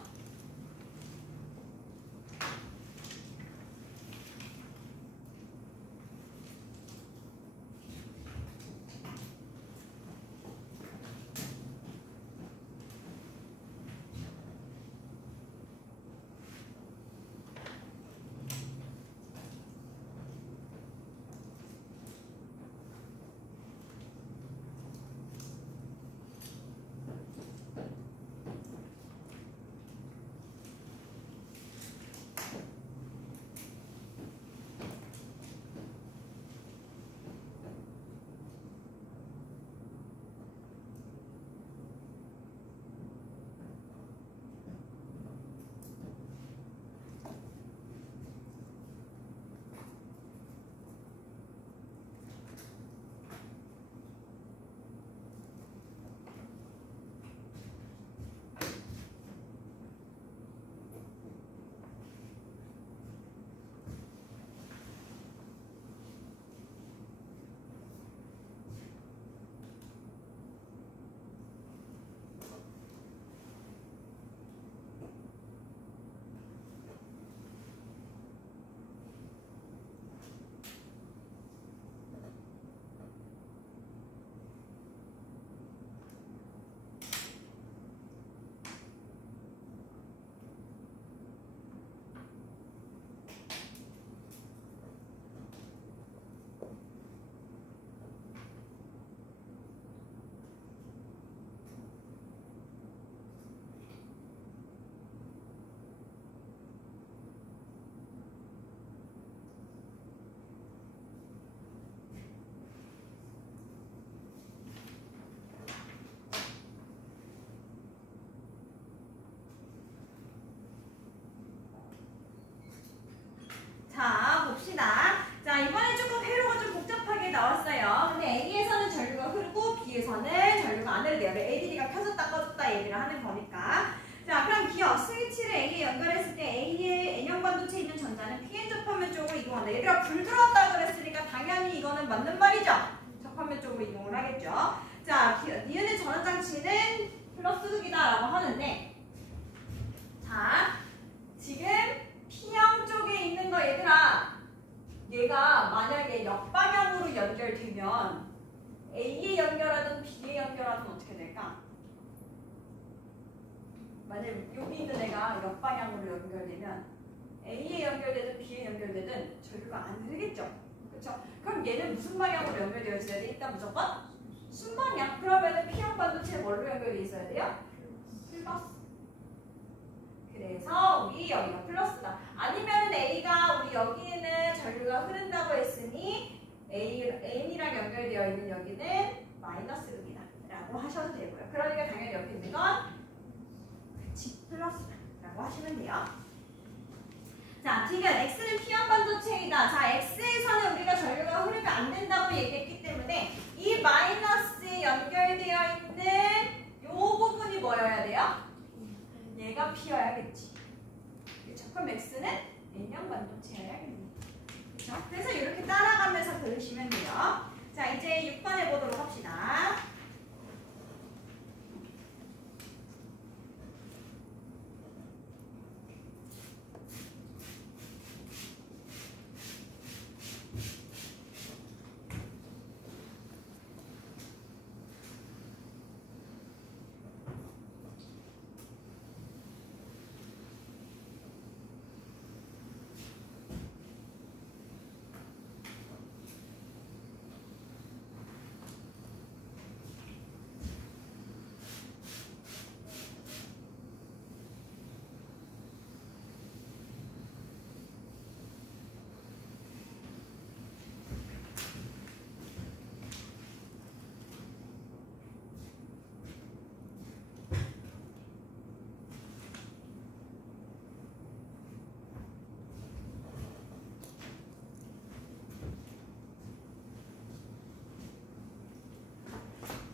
뒤에서는 전류가 안으로 돼요. ADD가 켜졌다 꺼졌다 얘기를 하는 거니까. 자, 그럼 기억 스위치를 A에 연결했을 때 A의 N형 반도체에 있는 전자는 PN 접합면 쪽으로 이동한다. 얘들아 불 들어왔다 그랬으니까 당연히 이거는 맞는 말이죠. 접합면 쪽으로 이동을 하겠죠. 자, 니은의 전원장치는 플러스 극이다라고 하는데, 자, 지금 P형 쪽에 있는 거 얘들아, 얘가 만약에 역방향으로 연결되면 A에 연결하든 B에 연결하든 어떻게 될까? 만약에 여기 있는 애가 역방향으로 연결되면 A에 연결되든 B에 연결되든 전류가 안 흐르겠죠? 그렇죠? 그럼 얘는 무슨 방향으로 연결되어 있어야 돼? 일단 무조건 순방향. 그러면은 P형 반도체 뭘로 연결되어 있어야 돼요? 플러스. 그래서 우리 여기가 플러스다. 아니면은 A가 우리 여기에는 전류가 흐른다고 했으니 N이랑 연결되어 있는 여기는 마이너스입니다. 라고 하셔도 되고요. 그러니까 당연히 옆에 있는 건 그치, 플러스라고 하시면 돼요. 자, 디귿 X는 P형 반도체이다. 자, X에서는 우리가 전류가 흐르면 안 된다고 얘기했기 때문에 이 마이너스에 연결되어 있는 이 부분이 뭐여야 돼요? 얘가 P여야겠지. 그렇죠? 그럼 X는 N형 반도체여야겠네. 그렇죠? 그래서 이렇게 따라가면서 그리시면 돼요. 자, 이제 6번 해보도록 합시다.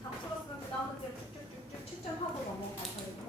다 풀었으면 그 다음 문제 쭉쭉쭉쭉 채점하고 넘어가셔야 돼요.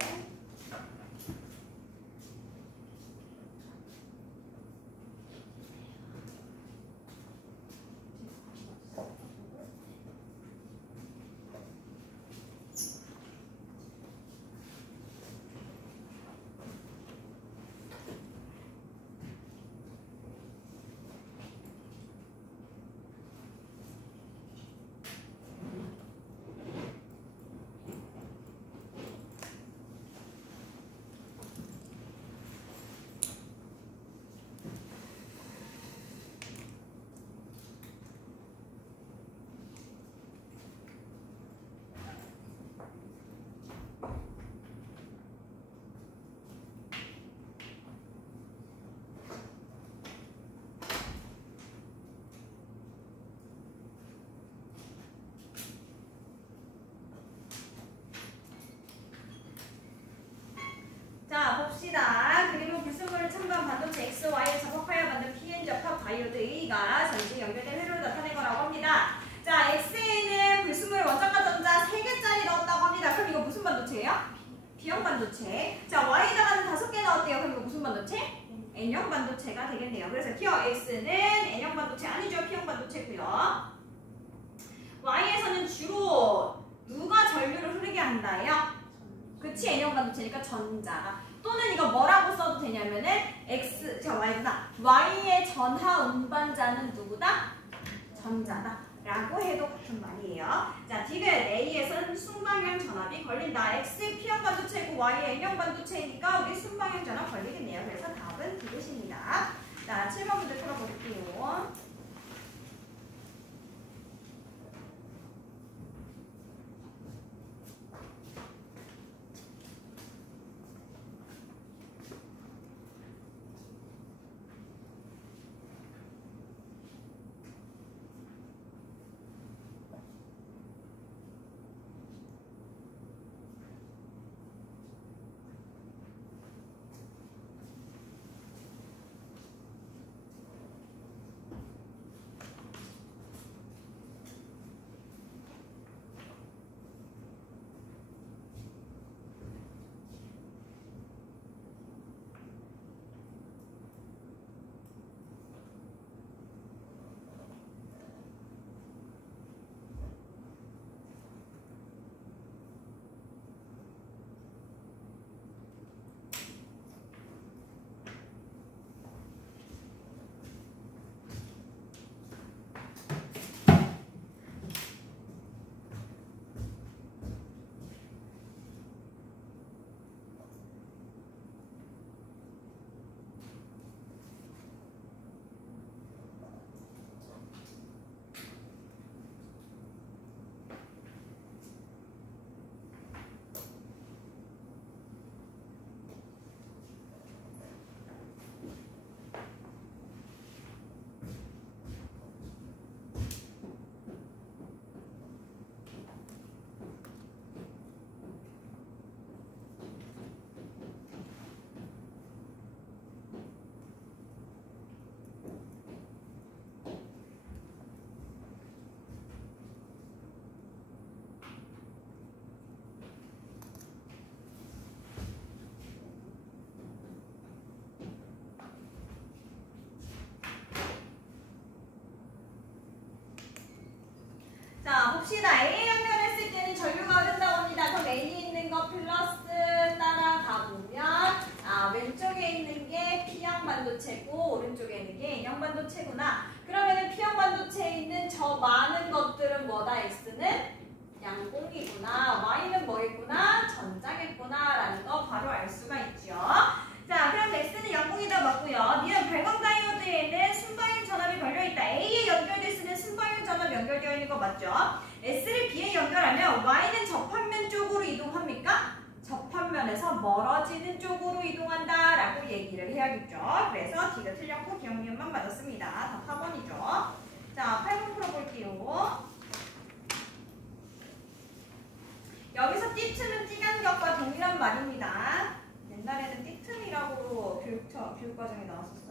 자, 봅시다. 그리고 불순물을 첨가한 반도체 X, Y를 접합하여 만든 PN 접합 다이오드 A가 전지 연결된 회로를 나타낸 거라고 합니다. 자, X에는 불순물 원자과 전자 3개짜리 넣었다고 합니다. 그럼 이거 무슨 반도체예요? B형 반도체. 자, Y에다가는 5개 넣었대요. 그럼 이거 무슨 반도체? N형 반도체가 되겠네요. 그래서 기억 X는 N형 반도체 아니죠. P형 반도체고요. Y에서는 주로 누가 전류를 흐르게 한다요? 그치, N형 반도체니까 전자가. 또는 이거 뭐라고 써도 되냐면은 X, 자, Y의 전하 운반자는 누구다? 전자다. 라고 해도 같은 말이에요. 자, 디귿 A에서는 순방향 전압이 걸린다. X P형 반도체고 Y N형 반도체니까 우리 순방향 전압 걸리겠네요. 그래서 답은 디귿입니다. 자, 7번 문제 풀어볼게요. 봅시다. A 연결했을 때는 전류가 흐른다고 합니다. 그럼 N이 있는 거 플러스 따라가 보면 왼쪽에 있는 게 P형 반도체고 오른쪽에 있는 게 N형 반도체구나. 그러면은 P형 반도체에 있는 저 많은 것들은 뭐다? X는 양공이구나. Y는 뭐겠구나? 전자겠구나. 라는 거 바로 알 수가 있죠. 자, 그럼 X는 양공이다 맞고요. 니은 발광 다이오드에는 순방향 전압이 걸려있다. A에 연결돼 있으면 순방향 전압이 연결되어 있는 거 맞죠? S를 B에 연결하면 Y는 접합면 쪽으로 이동합니까? 접합면에서 멀어지는 쪽으로 이동한다 라고 얘기를 해야겠죠. 그래서 D가 틀렸고 기억니은만 맞았습니다. 다 4번이죠. 자, 8번 풀어볼게요. 여기서 띠틈은 띠간격과 동일한 말입니다. 옛날에는 띠틈이라고 교육과정에 나왔었어요.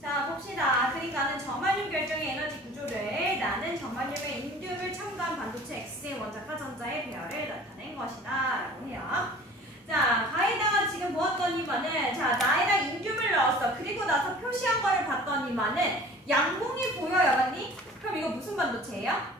자, 봅시다. 그러니까는 정말륨 결정의 에너지 구조를 나는 정말륨의 인듀를 첨가한 반도체 X의 원자과 전자의 배열을 나타낸 것이다 라고 해요. 자, 가에다가 지금 보았더니만은 자, 나에다 인듀를 넣었어. 그리고 나서 표시한 거를 봤더니만은 양공이 보여요, 맞니? 그럼 이거 무슨 반도체예요?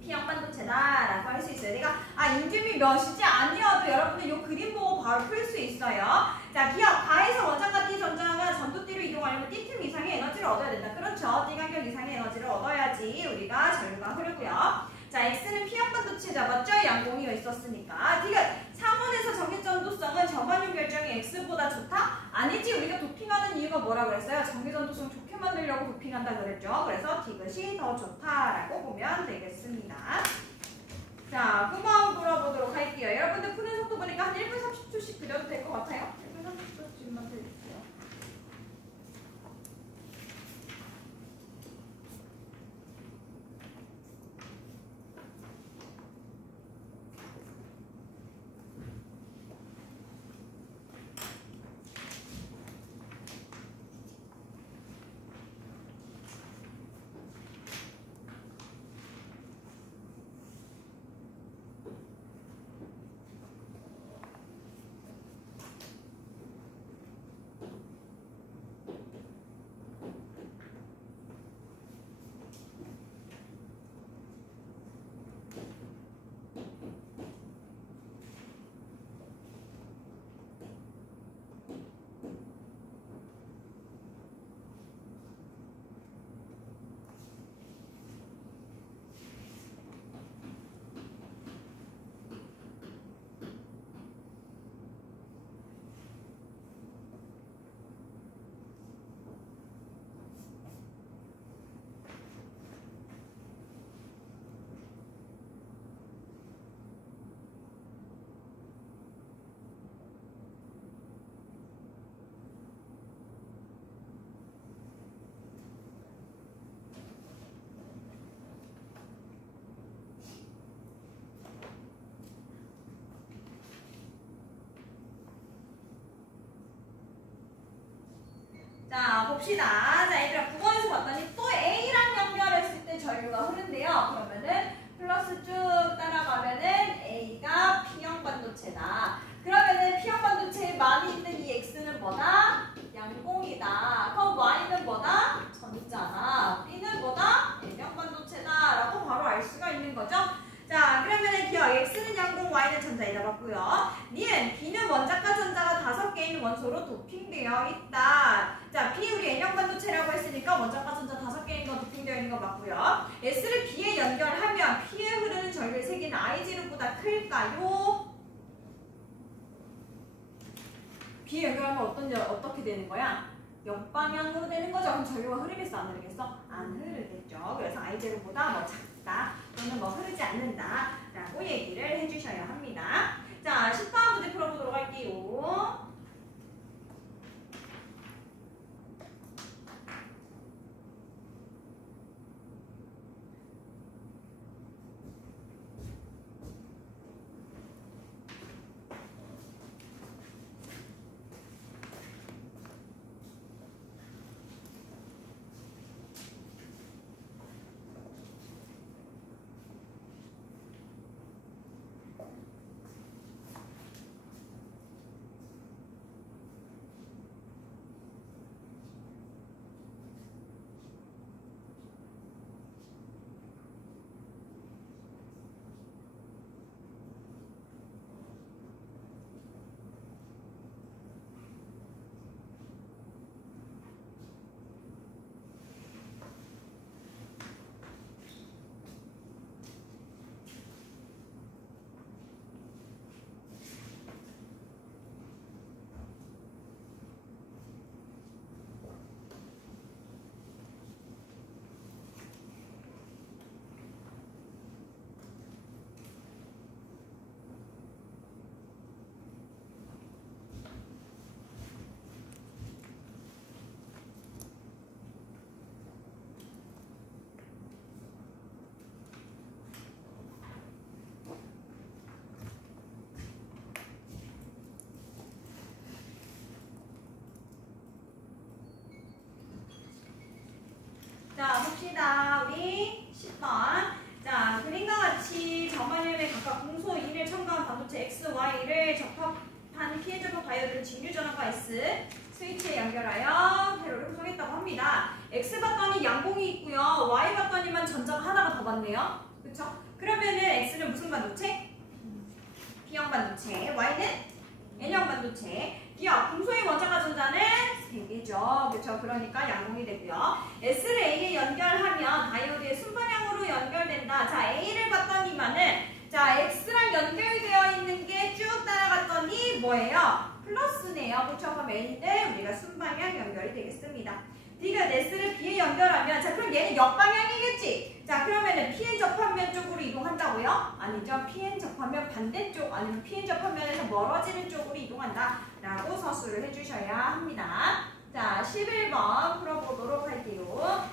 P형 반도체다 라고 할 수 있어요. 내가 인듀이 몇이지 아니어도 여러분들 이 그림 보고 바로 풀 수 있어요. 자, 기억 가에서 원자과 띠 전자가 전도띠로 이동하려면 띠틈 이상의 에너지를 얻어야 된다. 그렇죠. 띠간격 이상의 에너지를 얻어야지 우리가 전류가 흐르고요. 자, X는 P형 반도체 잡았죠? 양공이가 있었으니까. 디귿 상온에서 전기 전도성은 전반율 결정이 X보다 좋다? 아니지. 우리가 도핑하는 이유가 뭐라 그랬어요? 전기 전도성 좋게 만들려고 도핑한다 그랬죠. 그래서 디귿이 더 좋다라고 보면 되겠습니다. 자, 그만 물어보도록 할게요. 여러분들 푸는 속도 보니까 한 1분 30초씩 드려도 될 것 같아요. 1분 30초씩만 드릴게요. 자, 봅시다. 자, 얘들아, 9번에서 봤더니 또 A랑 연결했을 때 전류가 흐른대요. 그러면은 플러스 쭉 따라가면은 A가 P형 반도체다. 그러면은 P형 반도체에 많이 있는 이 X는 뭐다? 양공이다. 그럼 Y는 뭐다? 전자다. B는 뭐다? N형 반도체다. 라고 바로 알 수가 있는 거죠. 자, 그러면은 기억 X는 양공, Y는 전자이다 봤고요. 니은 B는 원자과 전자가 5개 있는 원소로 도핑되어 있다. 자, B 우리 N형 반도체라고 했으니까 원자과 전자 5개 있는 거 도핑되어 있는 거 맞고요. S를 B에 연결하면 P에 흐르는 전류의 세기는 I0보다 클까요? B에 연결하면 어떻게 되는 거야? 역방향으로 되는 거죠. 그럼 전류가 흐르겠어? 안 흐르겠어? 안 흐르겠죠. 그래서 I0보다 뭐 작다 또는 뭐 흐르지 않는다 라고 얘기를 해주셔야 합니다. 자, 10번 문제 풀어보도록 할게요. 자, 봅시다. 우리 10번. 자, 그림과 같이 정반일에 각각 공소 2를 첨가한 반도체 X, Y를 접합한 피해 접합 다이오드를 직류 전원과 S 스위치에 연결하여 회로를 구성했다고 합니다. X 봤더니 양공이 있고요. Y 봤더니만 전자가 하나가 더 많네요. 그쵸? 그러면은 X는 무슨 반도체? P형 반도체. Y는 N형 반도체. 기억, 금소의 원자과 전자는 3개죠. 그렇죠? 그러니까 양공이 되고요. S를 A에 연결하면 다이오드의 순방향으로 연결된다. 자, A를 봤더니만은 자, X랑 연결되어 있는 게 쭉 따라갔더니 뭐예요? 플러스네요. 그렇죠? 그럼 A는 우리가 순방향 연결이 되겠습니다. D가 S를 B에 연결하면 자, 그럼 얘는 역방향이겠지? 자, 그러면은 PN 접합면 쪽으로 이동한다고요? 아니죠. PN 접합면 반대쪽 아니면 PN 접합면에서 멀어지는 쪽으로 이동한다 라고 서술을 해주셔야 합니다. 자, 11번 풀어보도록 할게요.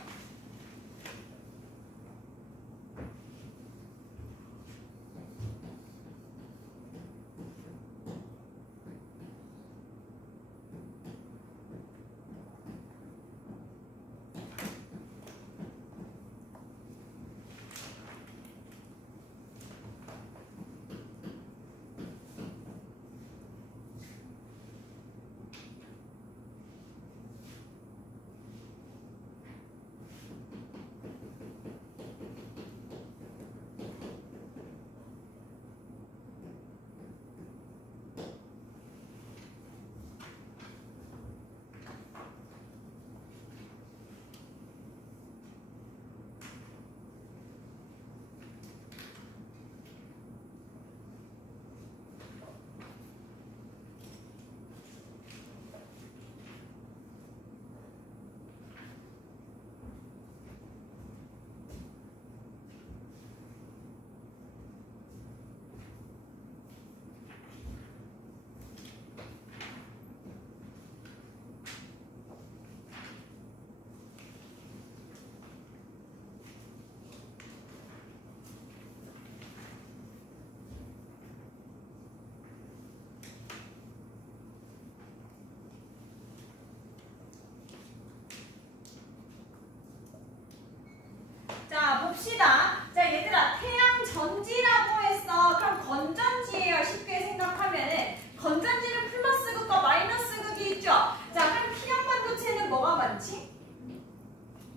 자, 봅시다. 자, 얘들아, 태양 전지라고 했어. 그럼 건전지예요. 쉽게 생각하면은 건전지는 플러스 극과 마이너스 극이 있죠. 자, 그럼 P형 반도체는 뭐가 많지?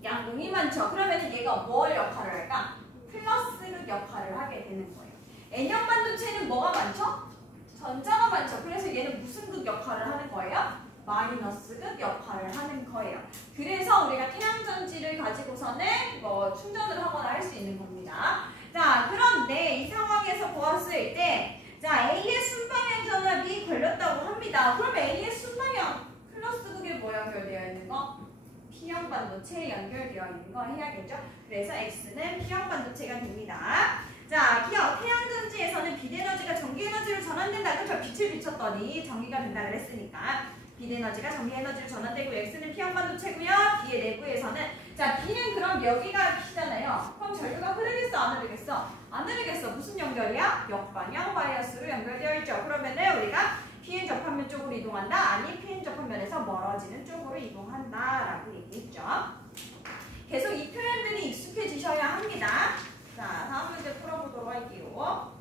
양동이 많죠. 그러면은 얘가 뭘 역할을 할까? 플러스 극 역할을 하게 되는 거예요. N형 반도체는 뭐가 많죠? 전자가 많죠. 그래서 얘는 무슨 극 역할을 하는 거예요? 마이너스 극 역할을 하는 거예요. 그래서 우리가 태양전지를 가지고서는 뭐 충전을 하거나 할 수 있는 겁니다. 자, 그런데 이 상황에서 보았을 때, 자, A의 순방향 전압이 걸렸다고 합니다. 그럼 A의 순방향 플러스 극에 뭐 연결되어 있는 거? P형 반도체에 연결되어 있는 거 해야겠죠? 그래서 X는 P형 반도체가 됩니다. 자, 기억 태양전지에서는 빛에너지가 전기에너지로 전환된다. 그렇죠? 빛을 비췄더니 전기가 된다 그랬으니까 빛에너지가 전기에너지로 전환되고 X는 P형 반도체고요. B의 내부에서는 자, B는 그럼 여기가 P잖아요. 그럼 전류가 흐르겠어? 안 흐르겠어? 안 흐르겠어. 무슨 연결이야? 역방향 바이어스로 연결되어 있죠. 그러면은 우리가 Pn 접합면 쪽으로 이동한다? 아니, Pn 접합면에서 멀어지는 쪽으로 이동한다 라고 얘기했죠. 계속 이 표현들이 익숙해지셔야 합니다. 자, 다음 문제 풀어보도록 할게요.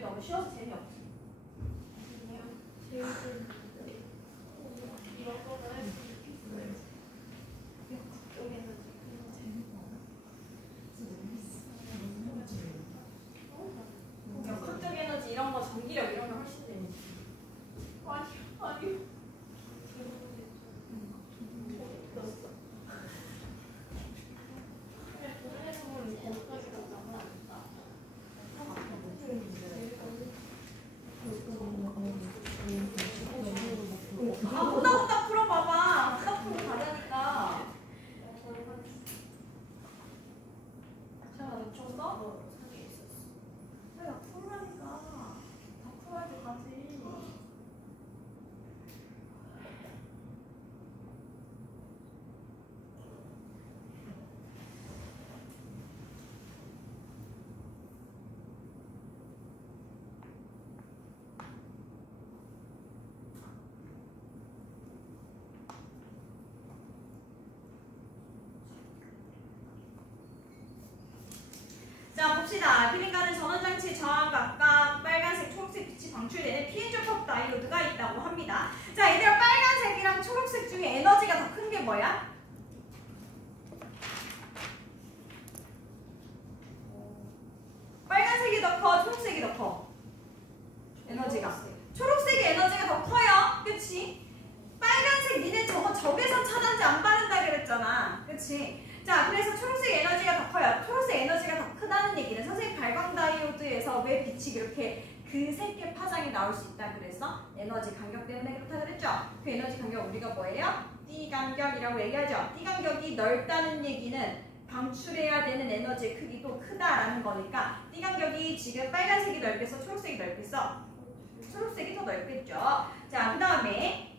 너무 쉬워서 재미없어. 역학적 에너지 이런 거, 전기력 이런 거 훨씬 재밌어. 아니. 후딱 풀어봐봐. 후딱 풀고 가자니까. 자, 너 쳤어? 야, 풀라니까. 다 풀어야지 가지. 자, 봅시다. 필름가는 전원장치 저항 각각 빨간색, 초록색 빛이 방출되는 PN 접합 다이오드가 있다고 합니다. 자, 얘들아, 빨간색이랑 초록색 중에 에너지가 더 큰 게 뭐야? 빨간색이 더 커, 초록색이 더 커? 에너지가. 초록색의 에너지가 더 커요. 그치? 빨간색 니네 저기서 차단제 안 바른다 그랬잖아. 그치? 자, 그래서 초록색 에너지가 더 커요. 초록색 에너지가 더 크다는 얘기는 선생님 발광 다이오드에서 왜 빛이 그렇게 그색의 파장이 나올 수 있다 그래서 에너지 간격 때문에 그렇다 그랬죠? 그 에너지 간격 우리가 뭐예요? 띠 간격이라고 얘기하죠. 띠 간격이 넓다는 얘기는 방출해야 되는 에너지의 크기도 크다라는 거니까 띠 간격이 지금 빨간색이 넓겠어? 초록색이 넓겠어? 초록색이 더 넓겠죠. 자, 그 다음에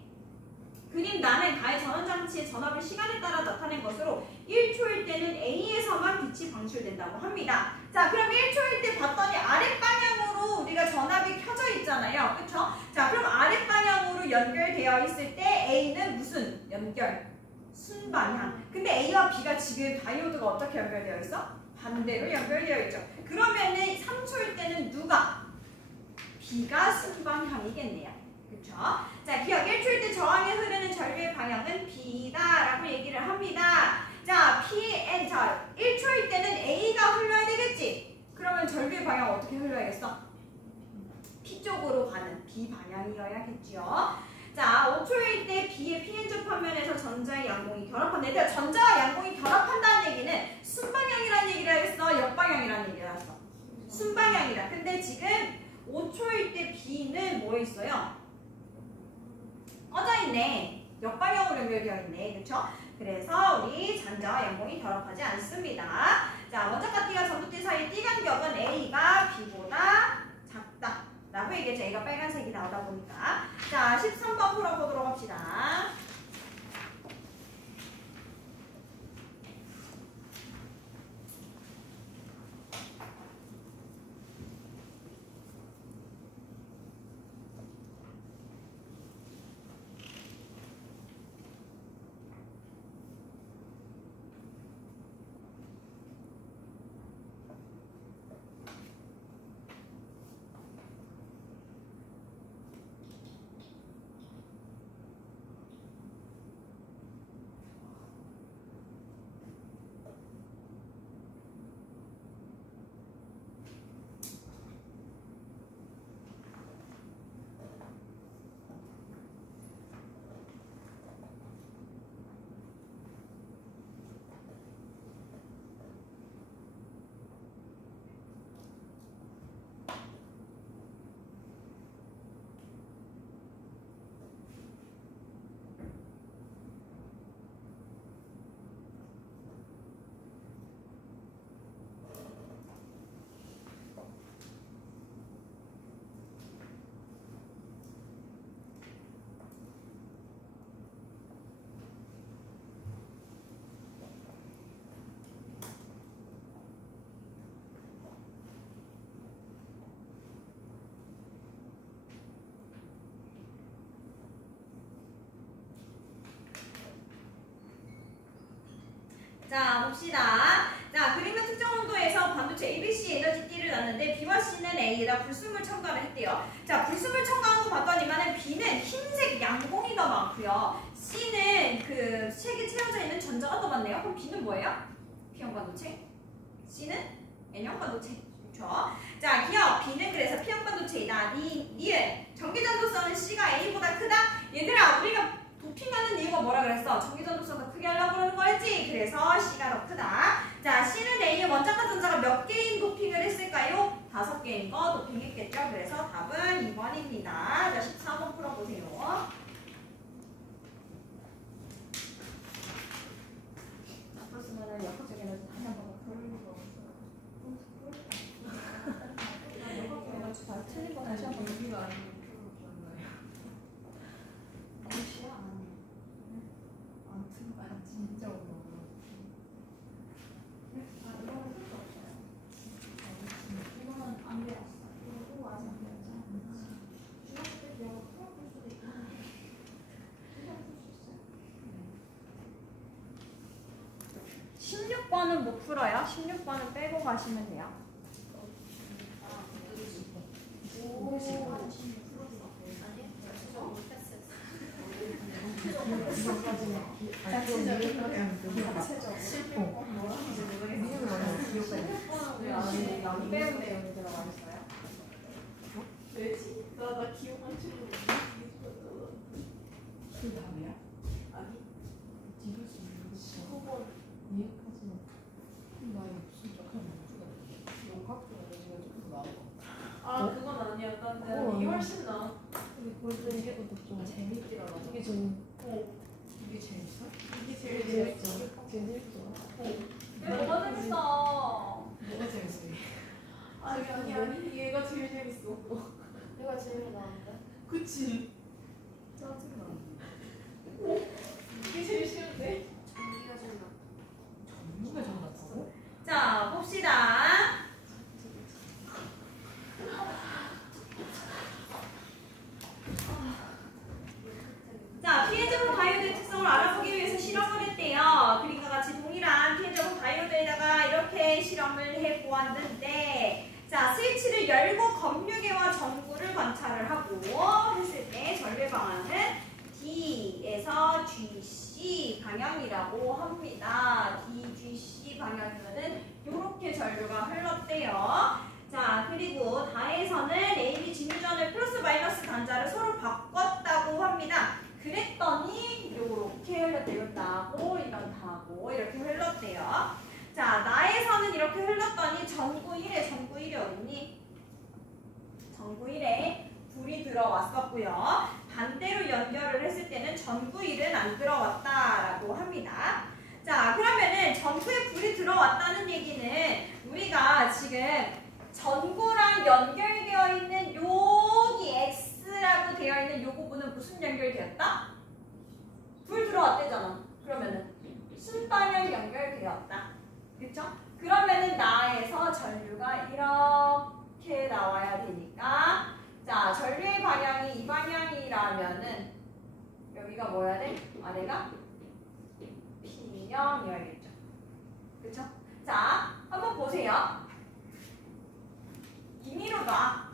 그림 나는 가의 전원장치의 전압을 시간에 따라 나타낸 것으로 1초일 때는 A에서만 빛이 방출된다고 합니다. 자, 그럼 1초일 때 봤더니 아랫방향으로 우리가 전압이 켜져 있잖아요. 그쵸? 자, 그럼 아랫방향으로 연결되어 있을 때 A는 무슨 연결? 순방향. 근데 A와 B가 지금 다이오드가 어떻게 연결되어 있어? 반대로 연결되어 있죠. 그러면은 3초일 때는 누가? B가 순방향이겠네요. 그쵸? 자, 기억 1초일 때 저항에 흐르는 전류의 방향은 B다라고 얘기를 합니다. 자, PN, 자, 1초일 때는 A가 흘러야 되겠지? 그러면 전류의 방향 어떻게 흘러야겠어? P 쪽으로 가는 B 방향이어야겠죠? 자, 5초일 때 B의 PN 접합면에서 전자의 양공이 결합한다. 얘들아, 전자와 양공이 결합한다는 얘기는 순방향이라는 얘기를 했어? 역방향이라는 얘기를 했어? 순방향이다. 근데 지금 5초일 때 B는 뭐에 있어요? 꺼져 있네. 역방향으로 연결되어 있네. 그쵸? 그래서 우리 잔자와 양공이 결합하지 않습니다. 자, 원자과 T가 전두 T 사이의 T 간격은 A가 B보다 작다 라고 얘기했죠. A가 빨간색이 나오다 보니까. 자, 13번 풀어보도록 합시다. 자, 봅시다. 자, 그림의 특정 온도에서 반도체 ABC 에너지 D를 놨는데 B와 C는 A에다 불순물 첨가를 했대요. 자, 불순물 첨가한 거 봤더니만은 B는 흰색 양봉이 더 많고요. C는 그 색이 채워져 있는 전자가 더 많네요. 그럼 B는 뭐예요? P형 반도체. C는 N형 반도체. 그렇죠? 자, 기억 B는 그래서 P형 반도체이다. 니은 전기전도성은 C가 A보다 크다. 얘들아, 우리가 도핑하는 이유가 뭐라 그랬어? 전기전도성 더 크게 하려고 그러는 거였지? 그래서 C가 더 크다. 자, C는 A의 원자과 전자가 몇 개인 도핑을 했을까요? 5개인 거 도핑했겠죠? 그래서 답은 2번입니다. 자, 14번 풀어보세요. 앞으로쓰면은 역학적 에너지 다시 한번 그럴 리가 없어요. 틀린 거 다시 한번 여기가 아니고 그런가요? 시야 아니에요. 아무튼 진짜 어려워요. 아, 이거는 쓸수 없어요. 이거는 안 배웠어. 이거 아직 안 배웠잖아. 중학교 때 배워 풀어볼 수도 있긴 한데. 이거 풀수 있어요. 16번은 못 풀어요. 16번은 빼고 가시면 돼요. 오, 안 배운 내용이 들어가 있어요. 왜지? 나 기억한 줄 그 다음에요? 아니, 뒤를 수 있는 19번. 이해까지는 나 이거 진짜 그냥 못 주겠네. 용각적으로 지금 조금 나은 거. 아, 그건 아니었던데. 어, 이게 훨씬 나아. 근데 볼때 이게 좀 재밌게 나와. 이게 좀 이게 재밌어? 이게 제일 재밌죠. 재밌어. 재밌죠. 뭐가 재밌어? 뭐가 재밌어? 아니, 얘가 제일 재밌어. 내가 제일 나은데? 그치? 짜증나. 이게 제일 쉬운데? 전문가 전 같다고? 자, 봅시다. 자, 피해자분 다이오드의 특성을 알아보기 위해서 실험을 했대요. 그림과 같이 동일한 피해자분 다이오드에다가 이렇게 실험을 해보았는데, 자, 스위치를 열고 검유계와 전구를 관찰을 하고 했을 때 전류 방향은 D에서 GC 방향이라고 합니다. DGC 방향이면은 이렇게 전류가 흘렀대요. 자, 그리고 다에서는 AB 진유전을 플러스 마이너스 단자를 서로 바꿨다고 합니다. 그랬더니 이렇게 흘렀대요. 이건 나고 이건 다고 이렇게 흘렀대요. 자, 나에서는 이렇게 흘렀더니 전구 1에 어딨니? 전구 1에 불이 들어왔었고요. 반대로 연결을 했을 때는 전구 1은 안 들어왔다라고 합니다. 자, 그러면은 전구에 불이 들어왔다는 얘기는 우리가 지금 전구랑 연결되어 있는 여기 X라고 되어 있는 요 부분은 무슨 연결되었다? 불 들어왔대잖아. 그러면은 순방향 연결되었다. 그쵸? 그러면은 나에서 전류가 이렇게 나와야 되니까, 자, 전류의 방향이 이 방향이라면은 여기가 뭐야 돼? 아래가 P형이어야겠죠. 그쵸? 자, 한번 보세요. 임의로 놔.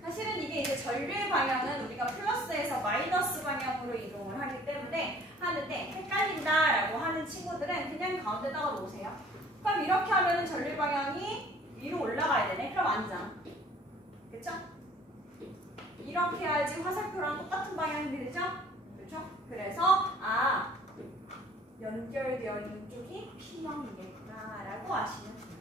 사실은 이게 이제 전류의 방향은 우리가 플러스에서 마이너스 방향으로 이동을 하기 때문에 하는데 헷갈린다라고 하는 친구들은 그냥 가운데다가 놓으세요. 그럼 이렇게 하면 전류 방향이 위로 올라가야 되네. 그럼 아니잖아. 그쵸? 이렇게 해야지 화살표랑 똑같은 방향이 되죠? 그렇죠? 그래서 연결되어 있는 쪽이 P형이겠구나라고 아시면 돼요.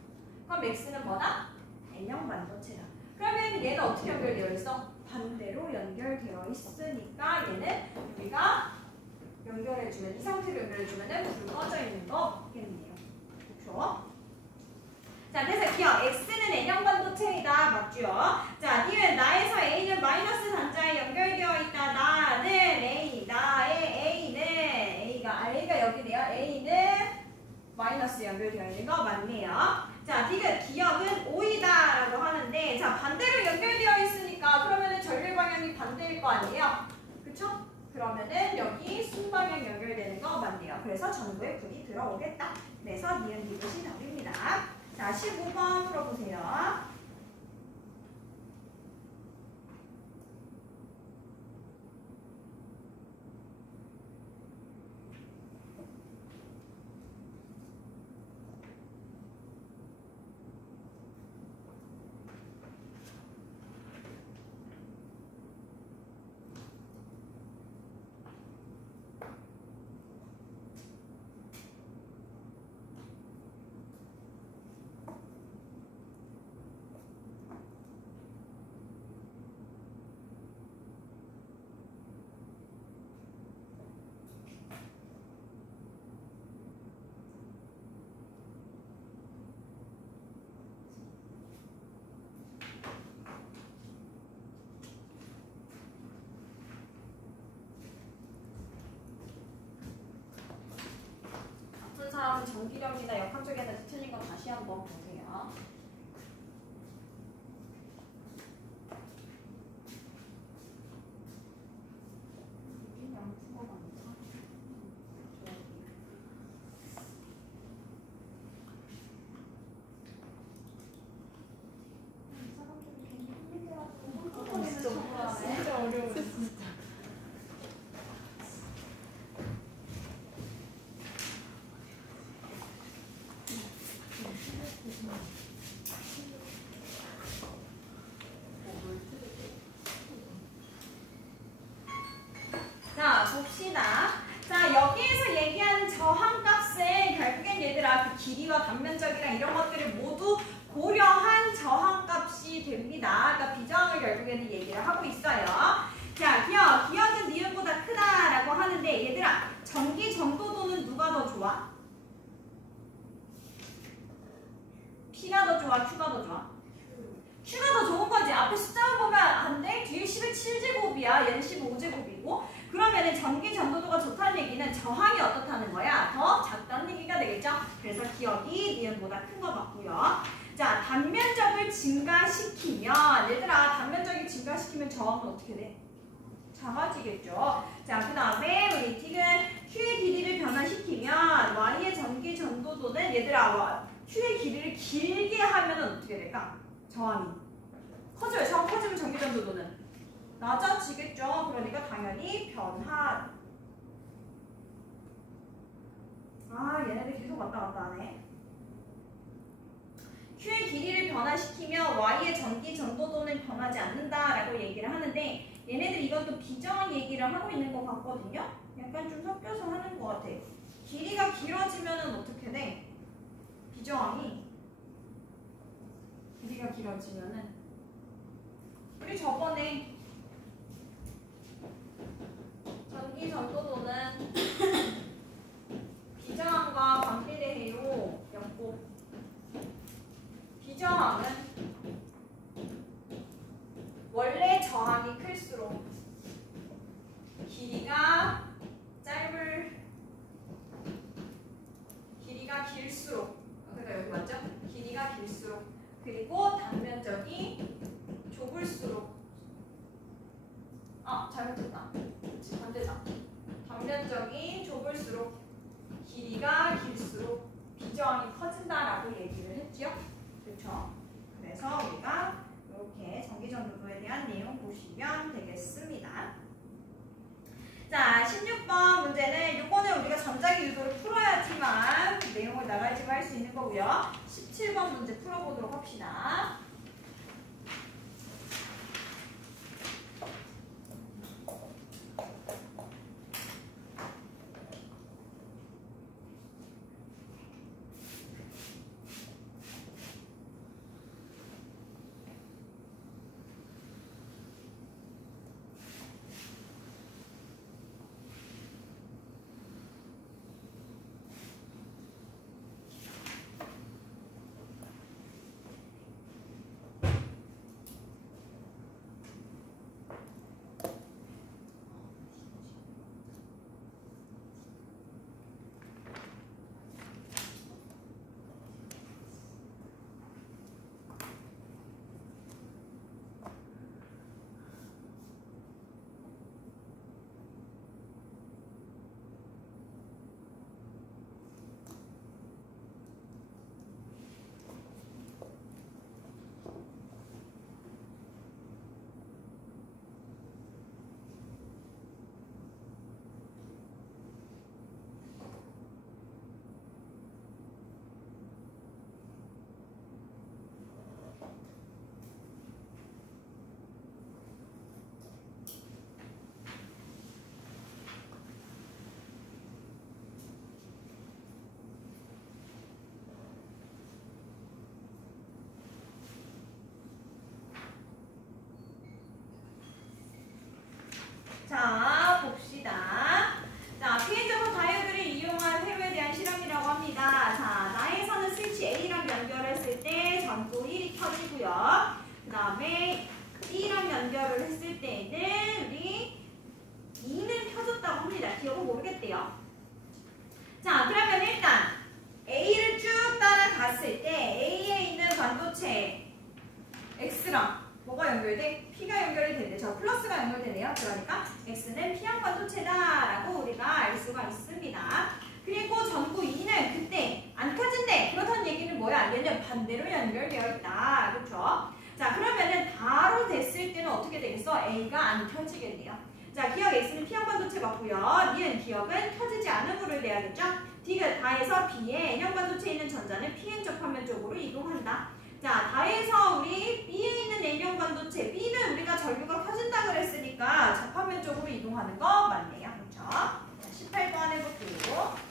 그럼 X는 뭐다? N형 반도체다. 그러면 얘는 어떻게 연결되어 있어? 반대로 연결되어 있으니까 얘는 우리가 연결해주면, 이 상태로 연결해주면 불 꺼져 있는 거 없겠네요. 그렇죠? 자, 그래서 기억 X는 N형 반도체이다. 맞죠? 자, D는 나에서 A는 마이너스 단자에 연결되어 있다. 나는 A, 나의 A가 여기네요. A는 마이너스 연결되어 있는 거 맞네요. 자, 디귿 기억은 O이다라고 하는데, 자, 반대로 연결되어 있으니까 그러면은 전류 방향이 반대일 거 아니에요? 그쵸? 그러면은 여기 순방향 연결되는 거 맞네요. 그래서 전구에 불이 들어오겠다. 그래서 니은 이것이 답입니다. 자, 15번 풀어보세요. 사람은 전기력이나 역학 쪽에 대해서 틀린 거 다시 한번 보세요. 진짜 어려워요. 자, 봅시다. 자, 여기에서 얘기하는 저항값은 결국엔 얘들아 그 길이와 단면적이랑 이런 것들을 모두 고려한 저항값이 됩니다. 그러니까 비저항을 결국에는 얘기를 하고 있어요. 자, 기억은 니은보다 크다라고 하는데 얘들아 전기 전도도는 누가 더 좋아? P가 더 좋아? Q가 더 좋아? Q가 더 좋은 거지. 앞에 숫자만 보면 안 돼? 뒤에 10의 7제곱이야. 얘는 15제곱이고. 그러면은 전기 전도도가 좋다는 얘기는 저항이 어떻다는 거야? 더 작다는 얘기가 되겠죠? 그래서 기억이 니은보다 큰 거 같고요. 자, 단면적을 증가시키면 얘들아 단면적이 증가시키면 저항은 어떻게 돼? 작아지겠죠. 자, 그 다음에 우리 틱은 Q의 길이를 변화시키면 Y의 전기 전도도는 얘들아 Q의 길이를 길게 하면 어떻게 될까? 저항이 커져요. 저항 커지면 전기 전도도는 낮아지겠죠. 그러니까 당연히 변화. 얘네들 계속 왔다 갔다 하네. Q의 길이를 변화시키면 Y의 전기 전도도는 변하지 않는다라고 얘기를 하는데 얘네들 이것도 비정한 얘기를 하고 있는 것 같거든요. 약간 좀 섞여서 하는 것 같아. 길이가 길어지면 어떻게 돼? 비정항이 길이가 길어지면은 우리 저번에 전기 전도도는 비저항과 반비례해요. 였고 비저항은 원래 저항이 클수록 길이가 길수록 그러니까 여기 맞죠? 길이가 길수록 그리고 단면적이 좁을수록 잘못했다. 그렇지, 반대다. 단면적이 좁을수록 길이가 길수록 비저항이 커진다라고 얘기를 했죠. 그렇죠? 그래서 우리가 이렇게 전기전도도에 대한 내용 보시면 되겠습니다. 자, 16번 문제는 이거는 우리가 전자기 유도를 풀어야지만 내용을 나갈지만 할 수 있는 거고요. 17번 문제 풀어보도록 합시다. 다음에 B랑 연결을 했을 때는 우리 2는 켜졌다고 합니다. 기억은 모르겠대요. 자, 그러면 일단 A를 쭉 따라갔을 때 A에 있는 반도체 X랑 뭐가 연결돼? P가 연결이 되는데 저 플러스가 연결되네요. 그러니까 X는 P형 반도체다라고 우리가 알 수가 있습니다. 그리고 전구 2는 그때 안 켜진대. 그렇다는 얘기는 뭐야? 얘는 반대로 연결되어 있다. 그렇죠? 자, 그러면은 바로 됐을 때는 어떻게 되겠어? A가 안 켜지겠네요. 자, 기억 X는 P형 반도체 맞고요. 니은 기억은 켜지지 않음으로 돼야겠죠? 디귿 다에서 B에 N형 반도체에 있는 전자는 Pn 접합면 쪽으로 이동한다. 자, 다에서 우리 B에 있는 N형 반도체 B는 우리가 전류가 켜진다 그랬으니까 접합면 쪽으로 이동하는 거 맞네요. 그렇죠? 자, 18번 해볼게요.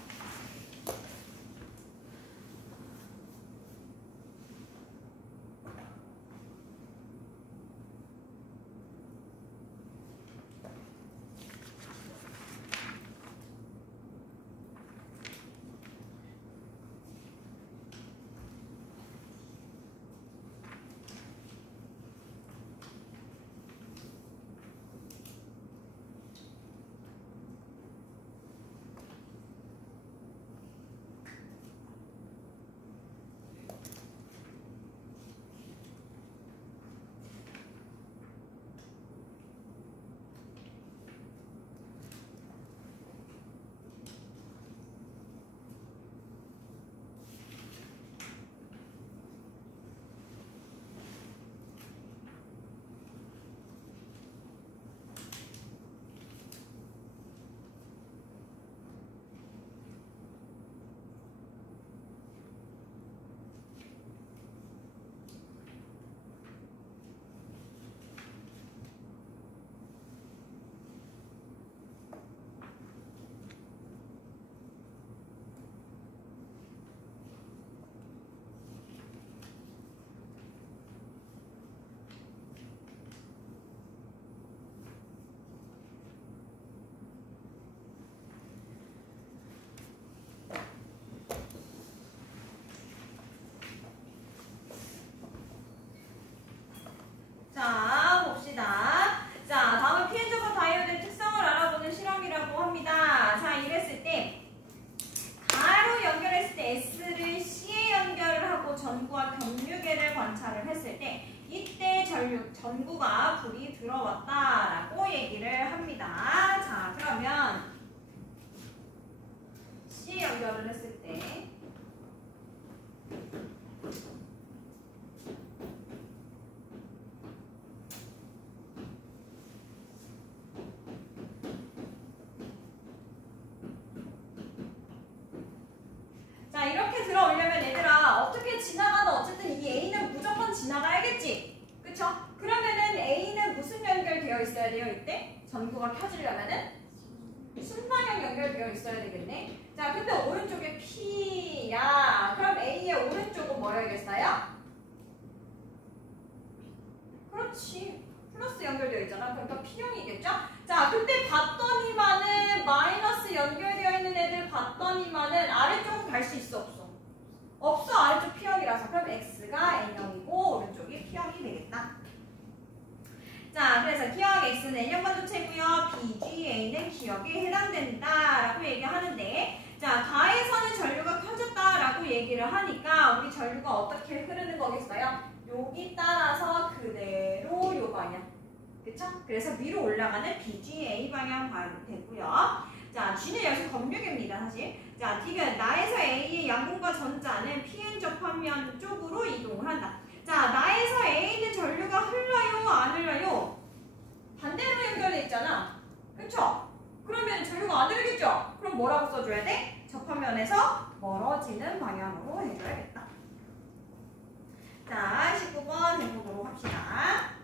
자, 봅시다. 자, 다음은 PN 접합 다이오드의 특성을 알아보는 실험이라고 합니다. 자, 이랬을 때 가로 연결했을 때 S를 C에 연결을 하고 전구와 경류계를 관찰을 했을 때 이때 전구가 불이 들어왔다라고 얘기를 합니다. 자, 그러면 C에 연결을 했을 때 자, 이렇게 들어오려면 얘들아 어떻게 지나가든 어쨌든 이 A는 무조건 지나가야겠지. 그쵸? 그러면은 A는 무슨 연결되어 있어야 돼요? 이때? 전구가 켜지려면은 순방향 연결되어 있어야 되겠네. 자, 근데 오른쪽에 P야. 그럼 A의 오른쪽은 뭐여야겠어요? 그렇지. 플러스 연결되어 있잖아. 그러니까 P형이겠죠? 자, 근데 봤더니만은 마이너스 연결되어 있는 애들 봤더니만은 아래쪽은 갈 수 있어? 없어? 없어. 아래쪽 P형이라서. 그럼 X가 N형이고 오른쪽이 P형이 되겠다. 자, 그래서 기억 X는 N형 반도체고요. BGA는 기억에 해당된다라고 얘기하는데, 자, 가에서는 전류가 켜졌다라고 얘기를 하니까 우리 전류가 어떻게 흐르는 거겠어요? 여기 따라서 그대로 요 방향. 그쵸? 그래서 위로 올라가는 BGA 방향 되고요. 자, G는 여기서 검류계입니다, 사실. 자, D는 나에서 A의 양분과 전자는 PN 접합면 쪽으로 이동을 한다. 자, 나에서 A는 전류가 흘러요, 안 흘러요? 반대로 연결돼 있잖아. 그쵸? 그러면 전류가 안 흐르겠죠? 그럼 뭐라고 써줘야 돼? 접합면에서 멀어지는 방향으로 해줘야겠다. 자, 19번 해보도록 합시다.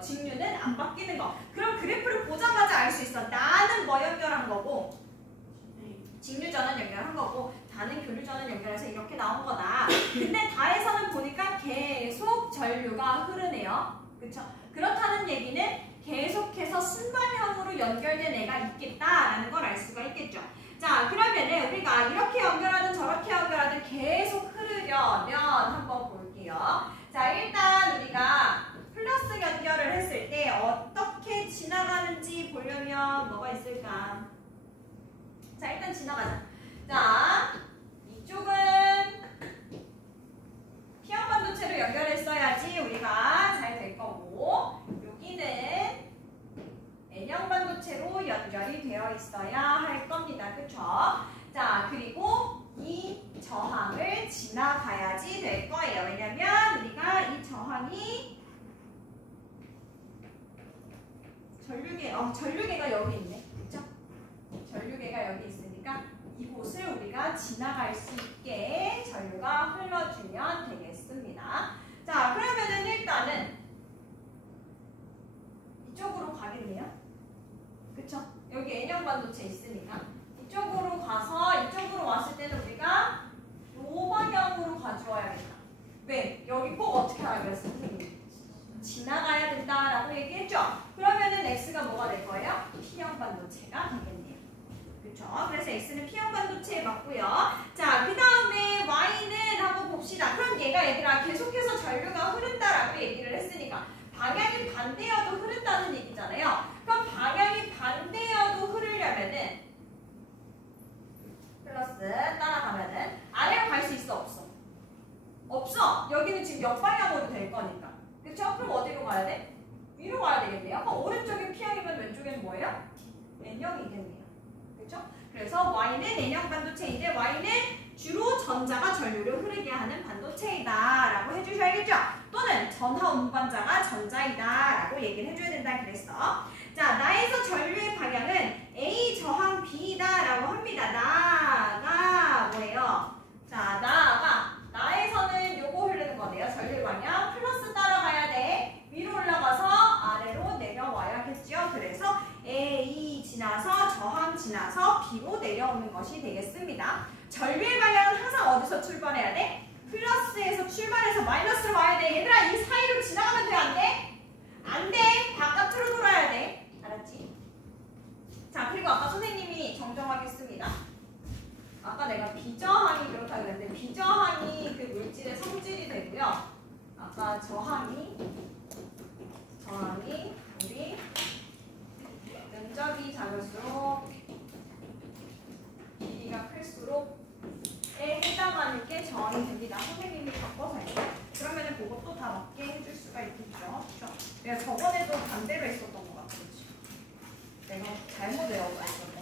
거. 직류는 안 바뀌는 거. 그럼 그래프를 보자마자 알 수 있어. 나는 뭐 연결한 거고 직류전은 연결한 거고 다는 교류전은 연결해서 이렇게 나온 거다. 근데 다에서는 보니까 계속 전류가 흐르네요. 그쵸? 그렇다는 얘기는 계속해서 순반형으로 연결된 애가 있겠다라는 걸 알 수가 있겠죠. 자, 그러면은 우리가 이렇게 연결하든 저렇게 연결하든 계속 흐르려면 한번 볼게요. 자, 일단 우리가 플러스 연결을 했을 때 어떻게 지나가는지 보려면 뭐가 있을까? 자, 일단 지나가자. 자, 이쪽은 P형 반도체로 연결했어야지 우리가 잘 될 거고, 여기는 N형 반도체로 연결이 되어 있어야 할 겁니다. 그쵸? 자, 그리고 이 저항을 지나가야지 될 거예요. 왜냐면 우리가 이 저항이 전류계가 여기 있네. 그쵸? 전류계가 여기 있으니까 이곳을 우리가 지나갈 수 있게 전류가 흘러주면 되겠습니다. 자, 그러면은 일단은 이쪽으로 가겠네요. 그쵸? 여기 N형 반도체 있으니까 이쪽으로 가서 이쪽으로 왔을 때는 우리가 요 방향으로 가져와야겠다. 왜? 여기 꼭 어떻게 하라 그랬어, 선생님? 지나가야 된다라고 얘기했죠? 그러면은 X가 뭐가 될 거예요? P형 반도체가 되겠네요. 그쵸? 그래서 X는 P형 반도체에 맞고요. 자, 그 다음에 Y는 한번 봅시다. 그럼 얘가 얘들아 계속해서 전류가 흐른다라고 얘기를 했으니까 방향이 반대여도 흐른다는 얘기잖아요. 그럼 방향이 반대여도 흐르려면은 플러스 따라가면은 아래로 갈 수 있어, 없어? 없어. 여기는 지금 역방향으로 될 거니까. 그쵸? 그럼 어디로 가야 돼? 위로 가야 되겠네요. 그럼 오른쪽에 P형이면 왼쪽에는 뭐예요? N형이겠네요. 그쵸? 그래서 Y는 N형 반도체인데 Y는 주로 전자가 전류를 흐르게 하는 반도체이다 라고 해주셔야겠죠? 또는 전하 운반자가 전자이다 라고 얘기를 해줘야 된다 그랬어. 자, 나에서 전류의 방향은 A 저항 B이다 라고 합니다. 나가 뭐예요? 자, 나에서는 요거 흐르는 거네요. 전류의 방향 플러스 따라가야 돼. 위로 올라가서 아래로 내려와야겠죠. 그래서 A 지나서 저항 지나서 B로 내려오는 것이 되겠습니다. 전류의 방향은 항상 어디서 출발해야 돼? 플러스에서 출발해서 마이너스로 와야 돼. 얘들아, 이 사이로 지나가면 돼? 안 돼? 안 돼. 바깥으로 돌아야 돼. 알았지? 자, 그리고 아까 선생님이 정정하겠습니다. 아까 내가 비저항이 그렇다고 그랬는데 비저항이 그 물질의 성질이 되고요. 아까 저항이 우리 면적이 작을수록 길이가 클수록 에 해당하는 게 저항이 됩니다. 선생님이 바꿔서 했어요. 그러면은 그것도 다 맞게 해줄 수가 있겠죠. 그렇죠? 내가 저번에도 반대로 했었던 것 같아. 내가 잘못 외워버렸었네.